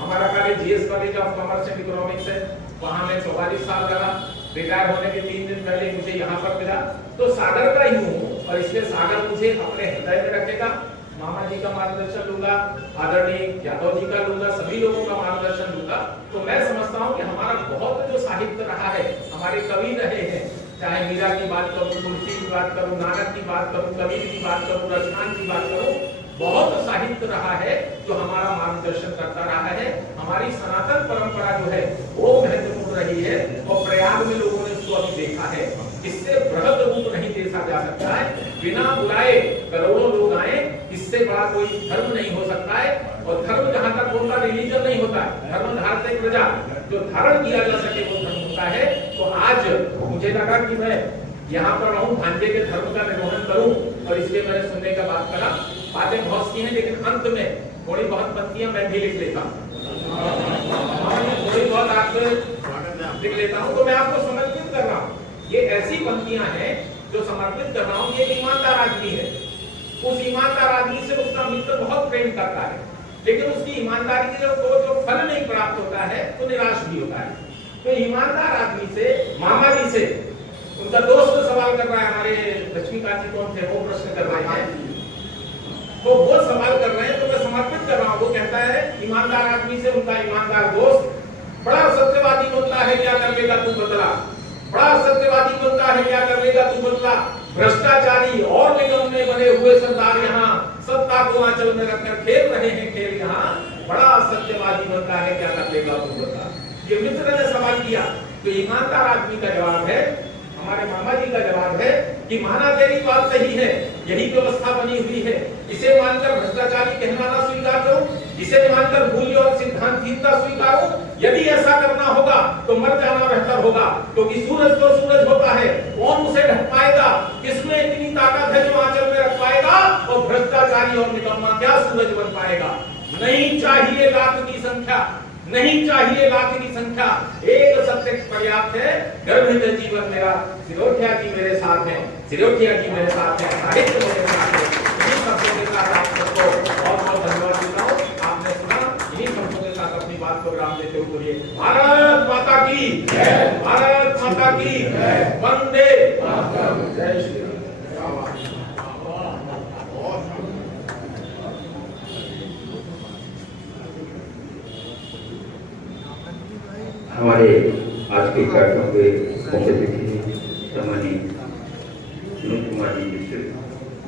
हमारा college GS college of commerce and economics है, वहां मैं 44 साल रहा। रिटायर होने के 3 दिन पहले मुझे यहाँ पर मिला, तो सागर का ही हूँ, और इसलिए सागर मुझे अपने हृदय में रखेगा। मामा जी का मार्गदर्शन लूंगा, आदरणीय यादव जी का लूंगा, सभी लोगों का मार्गदर्शन लूंगा। तो मैं समझता हूँ कि हमारा बहुत जो साहित्य रहा है, हमारे कवि रहे हैं, चाहे मीरा की बात करूं, तुलसी की बात करूं, नानक की बात करूं, कबीर की बात करूं, रचनान की बात करूं, बहुत साहित्य रहा है जो हमारा मार्गदर्शन करता रहा है। हमारी सनातन परंपरा जो है वो महत्वपूर्ण रही है, और प्रयाग में लोगों ने उसको अभी देखा है। इससे बृहद रूप नहीं देखा जा सकता है। बिना बुलाए करोड़ों लोग आए, इससे बड़ा कोई धर्म नहीं हो सकता है। और धर्म जहां तक होता रिलीजन नहीं होता है, धर्म धारते प्रजा, जो धारण किया जा सके वो धर्म होता है। तो आज मुझे लगा कि मैं यहाँ पर रहूं, भांजे के धर्म का निर्वहन करूं, और इसलिए मैंने सुनने का बात करा। बातें बहुत सी हैं, लेकिन अंत में थोड़ी बहुत पंक्तियां मैं भी लिख लेता हूँ, थोड़ी बहुत आपसे लिख लेता हूँ। तो मैं आपको समर्पित कर रहा हूँ, ये ऐसी पंक्तियां हैं जो समर्पित कर रहा हूँ। ये ईमानदार आदमी है, उस ईमानदार आदमी से उसका मित्र बहुत प्रेम करता है, लेकिन उसकी ईमानदारी के जो फल नहीं प्राप्त होता है तो निराश भी होता है। तो ईमानदार आदमी से, मामा जी से, उनका दोस्त सवाल कर रहा है, हमारे लक्ष्मीकांत जी कौन थे वो प्रश्न कर रहे हैं, तो वो सवाल कर रहे हैं, तो मैं समर्पित कर रहा हूँ। वो कहता है ईमानदार आदमी से उनका ईमानदार दोस्त, बड़ा सत्यवादी बनता है क्या कर लेगा तू बदला, बड़ा सत्यवादी बनता है क्या कर लेगा तू बदला, भ्रष्टाचारी और निगम में बने हुए सरदार यहाँ सत्ता को आंचल में रखकर खेल रहे हैं खेल यहाँ, बड़ा सत्यवादी बनता है क्या कर लेगा तू बदला। ये मित्र ने सवाल किया, तो ईमानदार आदमी का जवाब है, हमारे मामा जी का जवाब है कि माना तेरी बात सही है, यही व्यवस्था बनी हुई है, इसे मानकर भ्रष्टाचारी कहलाना स्वीकार करूं, इसे मानकर मूल्य और सिद्धांतहीनता स्वीकारूं। यदि ऐसा करना होगा तो मर जाना बेहतर होगा, क्योंकि सूरज तो सूरज होता है, कौन उसे ढक पाएगा, किसमें इतनी ताकत है जो आंचल में रख पाएगा, और भ्रष्टाचारी और निकम्मा क्या सूरज बन पाएगा। नहीं चाहिए लाख की संख्या, नहीं चाहिए लाख की संख्या, एक सत्य पर्याप्त है, गर्भित जीवन मेरा। सिरोठिया जी मेरे साथ हैं, सिरोठिया जी मेरे साथ हैं, साहित्य मेरे साथ है। इन्हीं शब्दों के साथ आप सबको बहुत बहुत धन्यवाद देता हूँ। आपने सुना, इन्हीं शब्दों के साथ अपनी बात को विराम देते हुए बोलिए भारत माता की जय, भारत माता की जय, वंदे मातरम, जय श्री राम। हमारे आज के कार्यक्रम के मुख्य अतिथि सम्मानीय विनोद कुमार जी मिश्र,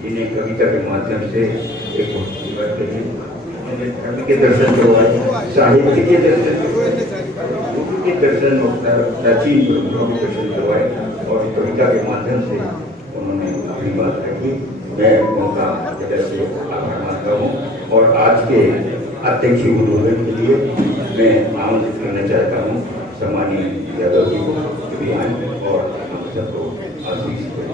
जिन्हें कविता के माध्यम से एक बहुत सी बात कही, उन्होंने धर्म के दर्शन करवाए, साहित्य के दर्शन करवाए, गुरु के दर्शन, प्राचीन ग्रंथों के दर्शन करवाए, और कविता के माध्यम से उन्होंने अपनी बात रखी। मैं उनका हृदय से आभार मानता हूँ, और आज के अध्यक्ष उद्बोधन के लिए मैं आमंत्रित करना चाहता हूँ सम्मानीय यादव जी को, भी आए और हम सबको आशीष करें।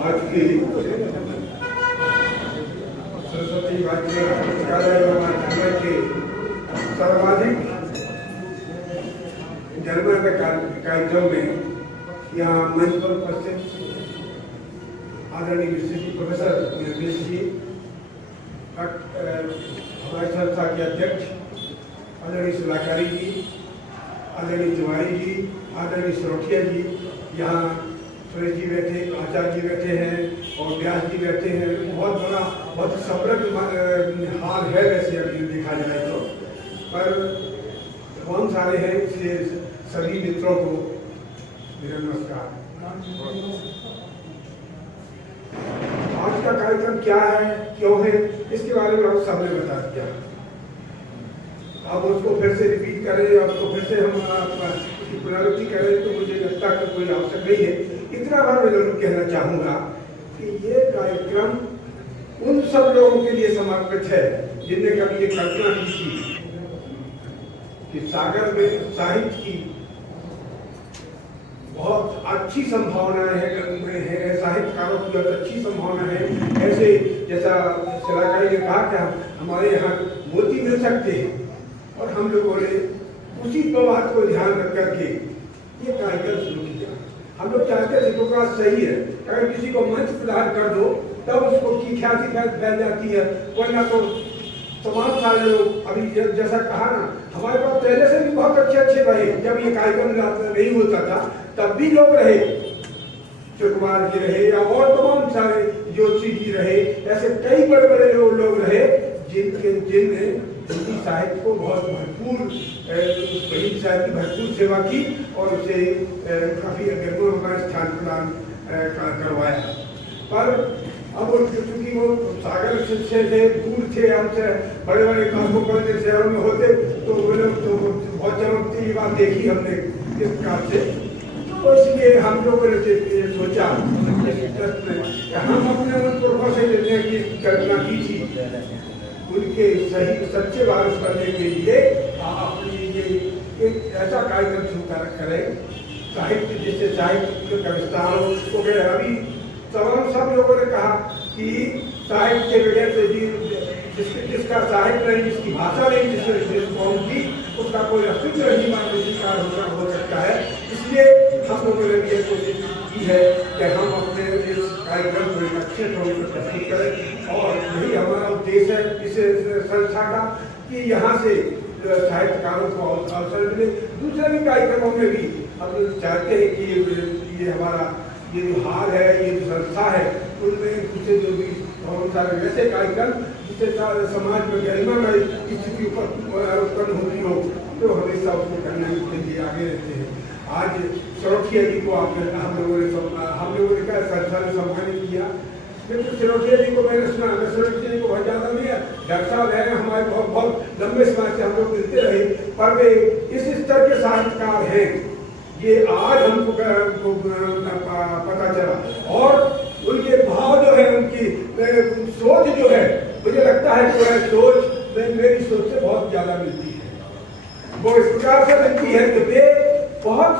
आज की सरस्वती भारतीय पुस्तकालय के सर्वाधिक जन्म कार्यक्रम में यहाँ मंच पर उपस्थित आदरणीय विशिष्ट प्रोफेसर मिश्र जी, हमारी संस्था के अध्यक्ष आदरणीय सुलाकारी जी, आदरणीय तिवारी जी, आदरणीय सरोठिया जी, यहाँ सुरेश जी बैठे, आचार्य जी बैठे हैं और व्यास जी बैठे हैं। बहुत बड़ा, बहुत समृद्ध हाल है वैसे अभी देखा जाए तो, पर कौन सारे हैं, इसलिए सभी मित्रों को मेरा नमस्कार। आज का कार्यक्रम क्या है, क्यों है, इसके बारे में आप सबने बता दिया। अब उसको फिर से रिपीट करें और उसको फिर से हम उसकी पुनरावृत्ति करें तो मुझे लगता है कि कोई आवश्यक नहीं है। इतना बार मैं जरूर कहना चाहूँगा कि ये कार्यक्रम उन सब लोगों के लिए समर्पित है जिनने कभी ये कल्पना की थी कि सागर में साहित्य की बहुत अच्छी संभावनाएं हैं, साहित्यकारों की बहुत अच्छी संभावना है। ऐसे जैसा सिलाकारी ने कहा कि हमारे यहाँ मोती मिल सकते हैं, और हम लोगों ने उसी बात को ध्यान रख करके ये कार्यक्रम शुरू किया। हम लोग चाहते थे तो बात सही है, अगर किसी को मंच प्रदान कर दो तब उसको की ख्याति फैल जाती है, वरना तो तमाम सारे लोग अभी जैसा कहा ना, हमारे पास पहले से भी बहुत अच्छे रहे। जब ये कार्यक्रम नहीं होता था तब भी लोग रहे, कुमार जी रहे या और तमाम सारे जोशी जी रहे, ऐसे कई बड़े बड़े लोग रहे जिनने हिंदी साहित्य को बहुत भरपूर हिंदी साहित्य की भरपूर सेवा की और उसे काफी अग्रगण्य स्थान प्रदान करवाया। पर अब चूंकि वो सागर से दूर थे, हमसे बड़े बड़े कॉस्मोपॉलिटन शहरों में होते तो वो लोग तो बहुत चमकती बात देखी हमने इस प्रकार से, तो इसलिए हम लोगों ने सोचा हम अपने उन पुरखों से लेने की कल्पना की थी, उनके सही सच्चे वारिस बनने के लिए अपनी ये एक ऐसा कार्यक्रम शुरू करें साहित्य, जिससे साहित्य का विस्तार हो। अभी तमाम सब लोगों ने कहा कि साहित्य के बगैर से जिसका साहित्य नहीं, जिसकी भाषा नहीं, जिस कौम की, उसका कोई अस्तित्व नहीं मानवीकार हो सकता है। इसलिए हम लोगों ने ये कोशिश की है कि हम अपने इस कार्यक्रम को एक अच्छे तौर पर प्रस्तुत करें, और यही हमारा उद्देश्य है इस संस्था का कि यहाँ से साहित्यकारों को अवसर मिले। दूसरे भी कार्यक्रमों में भी हम चाहते हैं कि ये हमारा ये जो हाल है, ये जो संस्था है, उनमें दूसरे जो भी बहुत सारे वैसे कार्यक्रम जिससे समाज में गरिमामय स्थिति उत्पन्न होती हो, तो हमेशा उसको करने के लिए आगे रहते हैं। आज सरोठिया जी को हम लोगों ने क्या संस्था ने सम्मानित किया, लेकिन सरोठिया जी को मैंने सुना, सरोठिया जी को बहुत ज्यादा नहीं है, डॉक्टर साहब है हमारे बहुत लंबे समय से हम लोग मिलते रहे, पर वे इस स्तर के साहित्यकार हैं, ये आज हमको पता चला। और उनके भाव जो है, उनकी सोच जो है, मुझे लगता है कि सोच मेरी सोच से बहुत ज्यादा मिलती है। वो इस प्रकार से मिलती है कि वे बहुत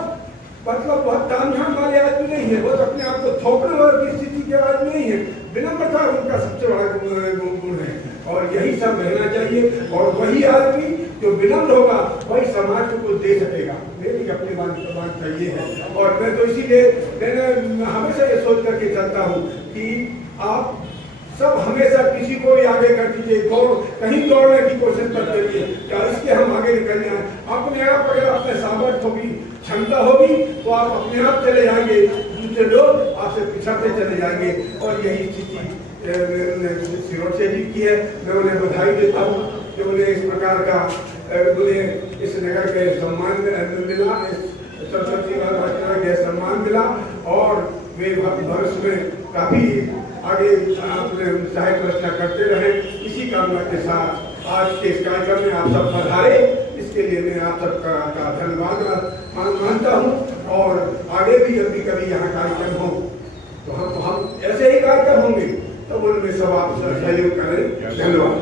बहुत तामझाम वाले आदमी नहीं है, वो अपने आप को थोपने वाली स्थिति के आदमी नहीं है। विनम्रता उनका सबसे बड़ा गुण है, और यही सब रहना चाहिए। और वही आदमी जो विनम्र होगा वही समाज को कुछ दे सकेगा। मेरी अपनी बात चाहिए है, और मैं तो इसीलिए मैंने हमेशा ये सोच करके चलता हूँ कि आप सब हमेशा किसी को भी आगे कर दीजिए, कहीं दौड़ने की कोशिश करते रहिए, क्या इसके हम आगे निकलने आए। अपने आप अगर अपने सामर्थ्य होगी, क्षमता होगी, तो आप अपने आप चले जाएंगे, दूसरे लोग आपसे पिछड़ते चले जाएंगे। और यही स्थिति सिरोठिया जी की है। मैं उन्हें बधाई देता हूँ कि उन्हें इस प्रकार का उन्हें इस नगर के सम्मान मिला, सरस्वती के सम्मान मिला, और वे भविष्य में काफी आगे साहित्य रचना करते रहे। इसी कामना के साथ आज के इस कार्यक्रम में आप सब पधारे, इसके लिए मैं आप सबका धन्यवाद मानता हूँ। और आगे भी जब भी कभी यहाँ कार्यक्रम हो तो हम ऐसे ही कार्यक्रम होंगे, तो उनमें सब आप सहयोग करें। धन्यवाद।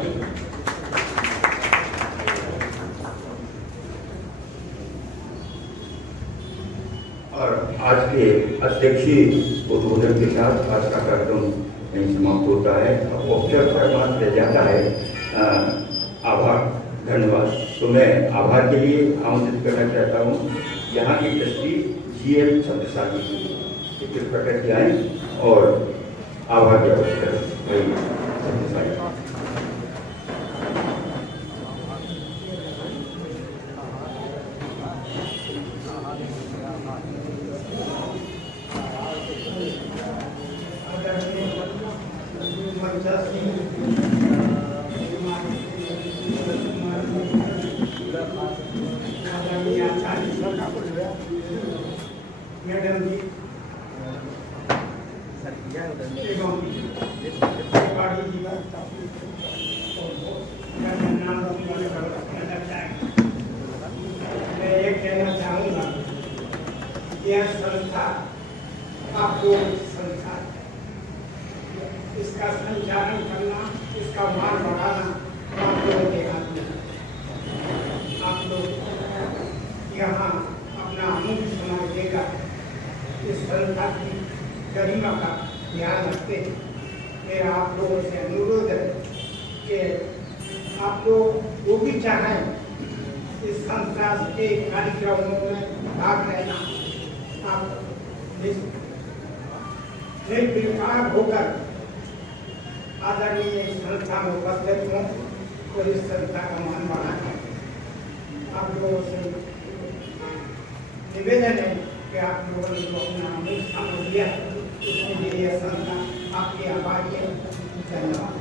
और आज के अध्यक्षीय उद्बोधन के साथ आज का कार्यक्रम समाप्त होता है। औपचारिक कार्यक्रम रह जाता है। आभार, धन्यवाद। तो मैं आभार के लिए आमंत्रित करना चाहता हूँ यहाँ की ट्रस्टी GL चंद्रसानी जी कृपया करके आए और आभार व्यक्त करें। मैडम जी एवं पार्टी जी का मैं एक कहना चाहूँगा, यह संस्था आपको संस्था, इसका संचालन करना, इसका मान बढ़ाना आप लोगों के हाथ में। आप लोग यहाँ अपना अमूल्य समय देगा, इस संस्था की गरिमा का ध्यान रखते हैं। मेरा आप लोगों से अनुरोध है कि आप लोग जो भी चाहें इस संस्था के कार्यक्रमों में भाग लेना, आप निर्विकार होकर आदरणीय संस्था में उपस्थित हों तो इस संस्था का मान बढ़ाएं। आप लोगों से निवेदन है कि आप लोगों ने जो अपना अमूल्य समय दिया उसके लिए यह संस्था आपके आभारी है। धन्यवाद।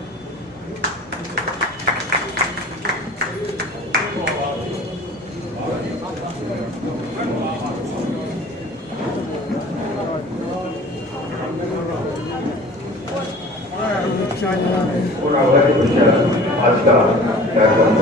और आज का कार्यक्रम